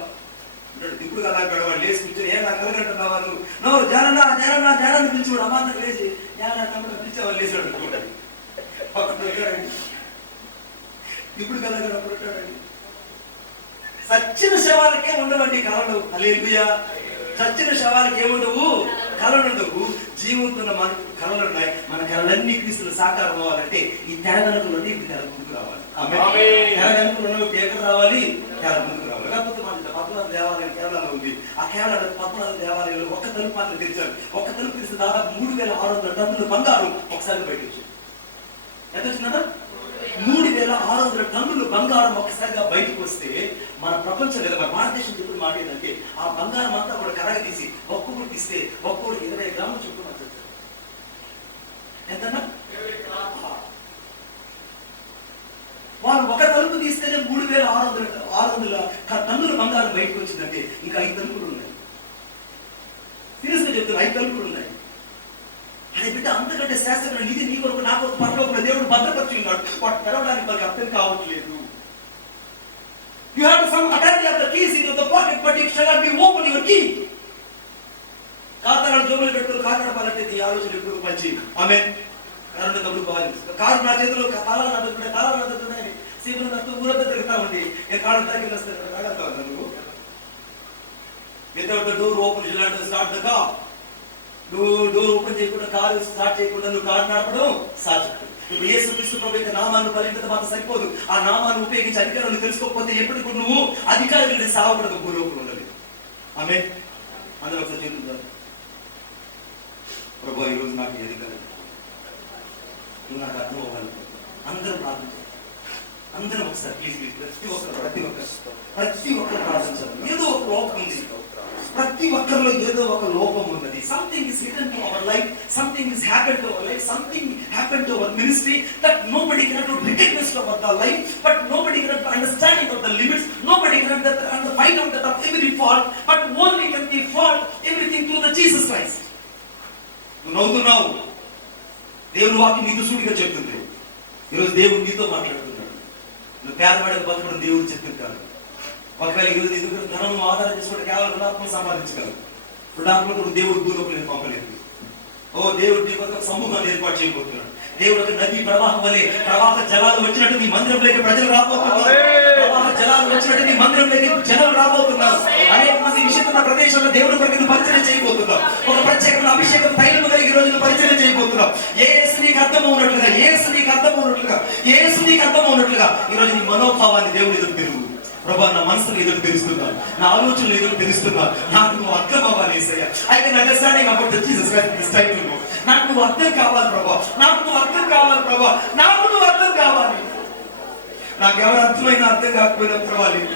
ఉంటాడు. ఇప్పుడు అలా వాడు లేచి కూర్చొని ఏ నాకు కలగంటున్నావు వాళ్ళు నో జానని పిలిచివాడు. అమ్మాంతా లేచి జానా తమ్ముడు పిలిచేవాళ్ళు లేచాడు అనుకుంటాడు. ఇప్పుడు కలగడప్పుడు ఉంటాడండి. సచ్చిన శవాలకే ఉండవండి కళలు. హల్లెలూయా. చచ్చిన శవాలకి ఏముండవు, కళలు ఉండవు. జీవంతున్న మనకు కళలు ఉన్నాయి. మన కళలన్నీ క్రీస్తులు సాకారం అవ్వాలంటే ఈ తెర వెనుకలోనే ఇప్పుడు తెర ముందుకు రావాలి. తెర వెనుకలో ఎక్కడ రావాలి? తెర ముందుకు రావాలి. కాకపోతే మన పద్మనాభ దేవాలయం కేరళలో ఉంది. ఆ కేరళ పద్మనాభ దేవాలయంలో ఒక్క తలుపు మాత్రం తెరిచారు. ఒక్క తలుపు తెరిస్తే దాదాపు 3600 టన్నుల బంగారం ఒకసారి బయట వచ్చింది. ఎంత వచ్చిందన్నా? 3600 టన్నులు బంగారం ఒకసారిగా బయటకు వస్తే మన ప్రపంచం లేదా మన భారతదేశం చెప్పుడు మాట ఏంటంటే ఆ బంగారం అంతా కూడా కరగ తీసి ఒక్కొక్కటి తీస్తే ఒక్కొక్కటి 20 గ్రాములు చెప్పుడు ఎంతన్నా? వాళ్ళు ఒక తలుపు తీస్తేనే 3600 టన్నుల బంగారం బయటకు వచ్చిందంటే ఇంకా 5 తలుపులు ఉన్నాయి. సీరియస్గా చెప్తున్నారు, 5 తలుపులు ఉన్నాయి. అది బిడ్డ అంతకంటే శాస్త్రమైన ఇది నీ కొరకు నా కొరకు పరలోకంలో దేవుడు భద్రపరిచి ఉన్నాడు. వాటి తెరవడానికి మనకి అర్థం కావట్లేదు. You have to some attach the keys into the pocket, but it shall not be open your key. కాతాలను జోబులు పెట్టుకుని కాకడపాలంటే నీ ఆలోచన ఎప్పుడు మంచి. ఆమె కారణం తప్పుడు కారు నా చేతిలో తాళాలు నడుతున్నాయి. సీపులు నడుతూ ఊరంతా తిరుగుతా ఉంది. నేను కాళ్ళ దగ్గర వస్తాను కాగలుగుతా నువ్వు. Without the door open, you have to start the car. Door open చేయకుండా, కారు స్టార్ట్ చేయకుండా నువ్వు కారు నడపడం సాధ్యం. ఇప్పుడు యేసుక్రీస్తు ప్రభువు నామాన్ని పలికినంత మాత్రం సరిపోదు. ఆ నామాన్ని ఉపయోగించి అధికారాన్ని తెలుసుకోకపోతే ఎప్పటికీ నువ్వు అధికారులు సావకూడదు, భూలోకంలో ఉండదు. ఆమె అందరూ ఒకసారి చేతులు ప్రభు ఈరోజు నాకు అధికారం నువ్వు నాకు అర్థం అవ్వాలి. అందరూ ప్రార్థించారు. అందరం ఒకసారి ప్లీజ్ ప్రతి ఒక్కరు ప్రార్థించాలి. ఏదో ఒక లోపం ఉంది. ప్రతి ఒక్కరిలో ఏదో ఒక లోపం ఉన్నది. Something is return to our life, something is happen to our life, something happen to our ministry that nobody cannot recognize about the life, but nobody cannot understanding of the limits, nobody cannot find out that of every fault, but only can be fault everything through the Jesus Christ. నువ్వు నవ్వుతున్నావు. దేవుని వాక్యం నీతో సూటిగా చెప్తుంది. ఈరోజు దేవుడు నీతో మాట్లాడుతున్నాడు. నువ్వు పేదవాడికి బతకడం దేవుడు చెప్పింది కాదు. ఒకవేళ ఈరోజు ఎదుగు ధనం ఆధారం చేసుకుంటే కేవలం రుణాత్మలు సంపాదించగలరు. రుణాత్మకుడు దేవుడు భూలోకి పంపలేదు. దేవుడు నీ కొత్త సమూహాన్ని ఏర్పాటు చేయబోతున్నాడు. దేవుడు ఒక నది ప్రవాహం వలె ప్రవాహ జలాలు వచ్చినట్టు నీ మందిరంలోకి ప్రజలు రాబోతున్నారు. ప్రవాహ జలాలు వచ్చినట్టు నీ మందిరంలోకి జనం రాబోతున్నారు. అనేక మంది విషయమైన ప్రదేశంలో దేవుడు కొరకు పరిచయం చేయబోతున్నాం. ఒక ప్రత్యేకమైన అభిషేకం తైలం కలిగి ఈ రోజు పరిచయం చేయబోతున్నాం. యేసు నీకు అర్థమవునట్లుగా, యేసు నీకు అర్థమవునట్లుగా, యేసు నీకు అర్థమవునట్లుగా ఈ రోజు నీ మనోభావాన్ని దేవుడు ఎదురు తిరుగు. ప్రభా, నా మనసును ఎదురు తెలుస్తున్నాను, నా ఆలోచనలు ఎదురు తెలుస్తున్నాను. నాకు నువ్వు అర్థం అవ్వాలి యేసయ్యా. I can understanding about the Jesus Christ this time to know. నాకు నువ్వు అర్థం కావాలి ప్రభా, నాకు నువ్వు అర్థం కావాలి ప్రభా, నాకు నువ్వు అర్థం కావాలి. నాకు ఎవరు అర్థమైనా అర్థం కాకపోయినా పర్వాలేదు,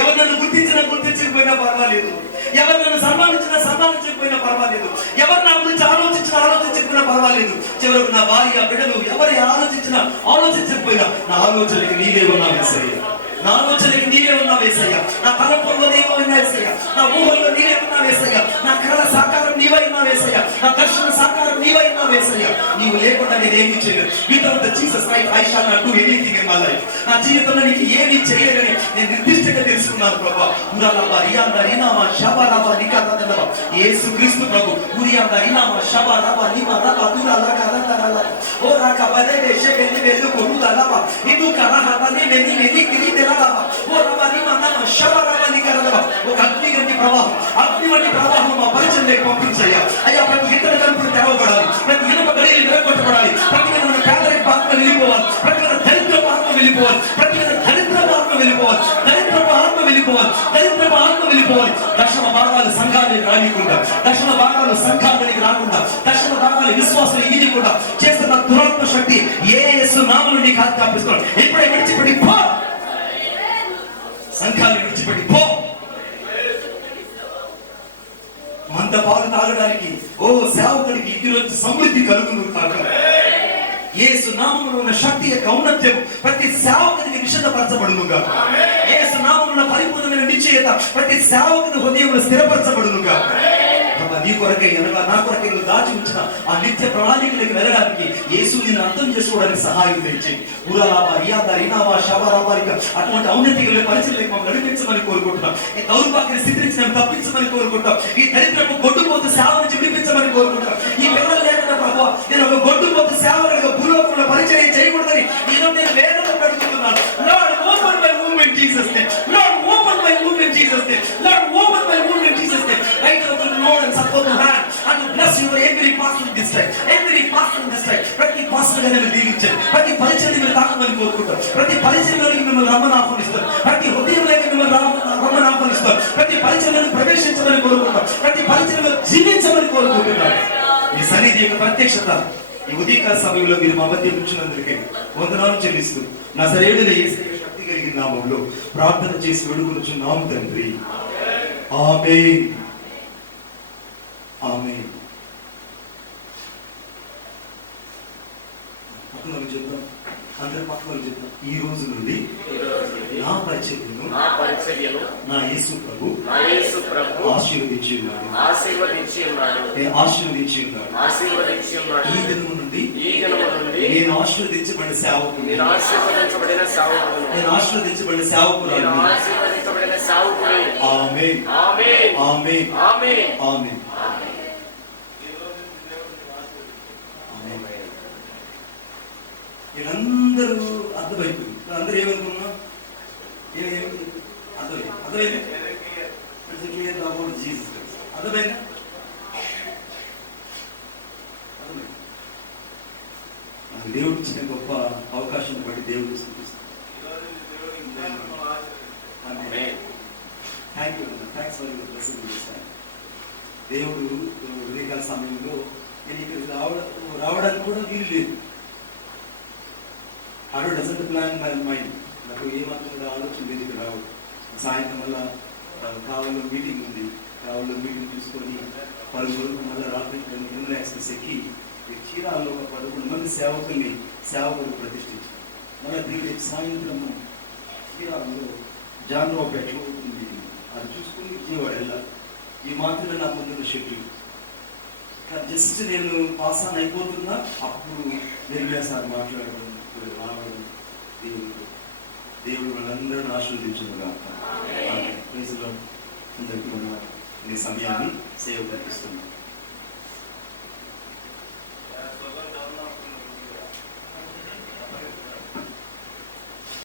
ఎవరు నన్ను గుర్తించకపోయినా పర్వాలేదు, ఎవరు నన్ను సన్మానించకపోయినా పర్వాలేదు, ఎవరు నా గురించి ఆలోచించకపోయినా పర్వాలేదు, చివరకు నా భార్య బిడ్డలు ఎవరు ఆలోచించకపోయినా నా ఆలోచనకి నీవే ఉన్నావు యేసయ్యా. నా ఆలోచనకి నీవే ఉన్నావు యేసయ్యా, నా తలంపుల్లో నీవే ఉన్నావు యేసయ్యా, నా ఊహల్లో నీవే ఉన్నావు యేసయ్యా, నా కళల సాకారం నీవై ఉన్నావు యేసయ్యా, నా దర్శన సాకారం నీవై ఉన్నావు యేసయ్యా. నీవు లేకుండా నేను ఏమీ చేయలేదు. Without the Jesus right I shall not do anything in my life. నా జీవితంలో నీకు ఏమీ చేయలేదని నేను నిర్దిష్టంగా తెలుసుకున్నాను ప్రభా. ఉరాలబా రియాందా రినామా షబారాబా నికాతదలబా యేసుక్రీస్తు ప్రభు. ఉరియాందా రినామా షబారాబా నిమా రబా దురాలా కరతరలా ఓ రాకా బదేబే షెబెని వెలు కొరుదలబా ఇదు కరహబా నిమెని మెని కిరిదెలబా ఓ రబా నిమా నమా షబారాబా నికరదబా. ఒక అగ్ని వంటి ప్రవాహం, అగ్ని వంటి ప్రవాహం మా పరిచయంలోకి పంపించయ్యా. అయ్యా, ప్రతి ఇతర తలుపులు తెరవబడాలి, ప్రతి ఇనుప గడియలు విరగొట్టబడాలి, ప్రతి విధమైన పేదరిక ఆత్మ వెళ్ళిపోవాలి, ప్రతి విధమైన దరిద్రపు ఆత్మ వెళ్ళిపోవాలి, ప్రతి విధమైన దరిద్రపు ఆత్మ వెళ్ళిపోవాలి, దరిద్రపు ఆత్మ వెళ్ళిపోవాలి, దరిద్రపు ఆత్మ వెళ్ళిపోవాలి. దశమ భాగాలు సంఘానికి రానికుండా, దశమ భాగాలు సంఘానికి రాకుండా, దశమ భాగాలు విశ్వాసం ఈయకుండా చేస్తున్న దురాత్మ శక్తి యేసు నామములో నీకు ఆజ్ఞాపిస్తున్నాను. ఇప్పుడే విడిచిపెట్టి పో, సంఘాన్ని విడిచిపెట్టి పో. మంద పాలు తాగడానికి ఓ సేవకుడికి ఈరోజు సమృద్ధి కలుగును కాక. యేసు నామములో ఉన్న శక్తి యొక్క ఔన్నత్యం ప్రతి సేవకునికి విషదపరచబడునుగా. యేసు నామములో పరిపూర్ణమైన నిశ్చయత ప్రతి సేవకుని హృదయంలో స్థిరపరచబడునుగా. నీ కొరకై అనగా నా కొరకై నువ్వు దాచి ఉంచిన ఆ నిత్య ప్రణాళికలకు వెళ్ళడానికి యేసు నిన్ను అర్థం చేసుకోవడానికి సహాయం తెచ్చి ఊరాలాబా రియాదా రినావా షబారాబారిక అటువంటి ఔన్నతిగా పరిస్థితులకు మమ్మల్ని నడిపించమని కోరుకుంటున్నాం. ఈ దౌర్భాగ్య స్థితి నుంచి మేము తప్పించమని కోరుకుంటాం. ఈ దరిద్రపు గొడ్డుపోతు సేవ నుంచి విడిపించమని కోరుకుంటాం. ఈ పిల్లలు లేకుండా ప్రభు నేను ఒక గొడ్డుపోతు సేవకుడిగా భూలోకంలో పరిచయం చేయకూడదని నేను వేదనతో అడుగుతున్నాను. Lord open my womb in Jesus name. Lord open my womb in Jesus name. Lord open my womb in Jesus name. Right now the Lord and support your hand and to bless you every pastor in this time. Every pastor in this time. ప్రతి pastor గారిని మీరు దీవించండి. ప్రతి పరిచయం మీరు తాకమని కోరుకుంటాం. ప్రతి పరిచయంలోకి మిమ్మల్ని రమ్మని ఆహ్వానిస్తారు. ప్రతి హృదయంలోకి మిమ్మల్ని రమ్మని ఆహ్వానిస్తారు. ప్రతి పరిచయంలోకి ప్రవేశించమని కోరుకుంటాం. ప్రతి పరిచయంలో జీవించమని కోరుకుంటున్నాం. ఈ సన్నిధి యొక్క ప్రత్యక్షత ఈ ఉదయకాల సమయంలో మీరు మా మధ్య ఉంచినందుకే వందనాలు చెల్లిస్తూ నజరేయుడైన యేసయ్య శక్తి కలిగిన నామములో ప్రార్థన చేసి వేడుకొనుచున్నాము తండ్రి. ఆమేన్. ఆమేన్. పక్కన చెప్తాం, అందరి పక్కన చెప్తాం. ఈ రోజు నుండి నా పరిచర్యను నా యేసు ప్రభు ఆశీర్వదించి ఉన్నాడు. ఈ దినము నుండి నేను ఆశీర్వదించబడిన సేవకుడు, నేను ఆశీర్వదించబడిన సేవకురాలు. ఆమేన్. ఆమేన్. ఆమేన్. వీళ్ళందరూ అర్థమైపోయింది. అందరూ ఏమనుకున్నా అర్థమైంది. అర్థమైందా? దేవుడు ఇచ్చిన గొప్ప అవకాశం బట్టి దేవుడు స్తుతిస్తాను. దేవుడు ఉదయకాల సమయంలో నేను ఇక్కడ రావడానికి కూడా వీలు లేదు. ఆడో డజంట్ ప్లాన్ మై మైండ్. నాకు ఏమాత్రం కూడా ఆలోచన లేదు ఇక్కడ రావడం. సాయంత్రం వల్ల కావాలో మీటింగ్ ఉంది, కావాలో మీటింగ్ చూసుకొని పలువురు మళ్ళీ రాత్రి ఇన్లా ఎక్స్ప్రెస్ ఎక్కి చీరాల్లో ఒక 11 మంది సేవకులు ప్రతిష్ఠించారు. మళ్ళీ దీని సాయంత్రము చీరాల్లో జాన్రావుపేట అవుతుంది, అది చూసుకుని విజయవాడ వెళ్ళాలి. ఈ మాత్రమే నా ముందున్న షెడ్యూల్. జస్ట్ నేను పాస్ ఆన్ అయిపోతున్నా అప్పుడు నిర్మలా సార్ మాట్లాడడం, రావడం. దేవుడు వాళ్ళందరినీ ఆశీర్వదించుగా అందరికీ మన నీ సమయాన్ని సేవ ప్రకటిస్తున్నాం.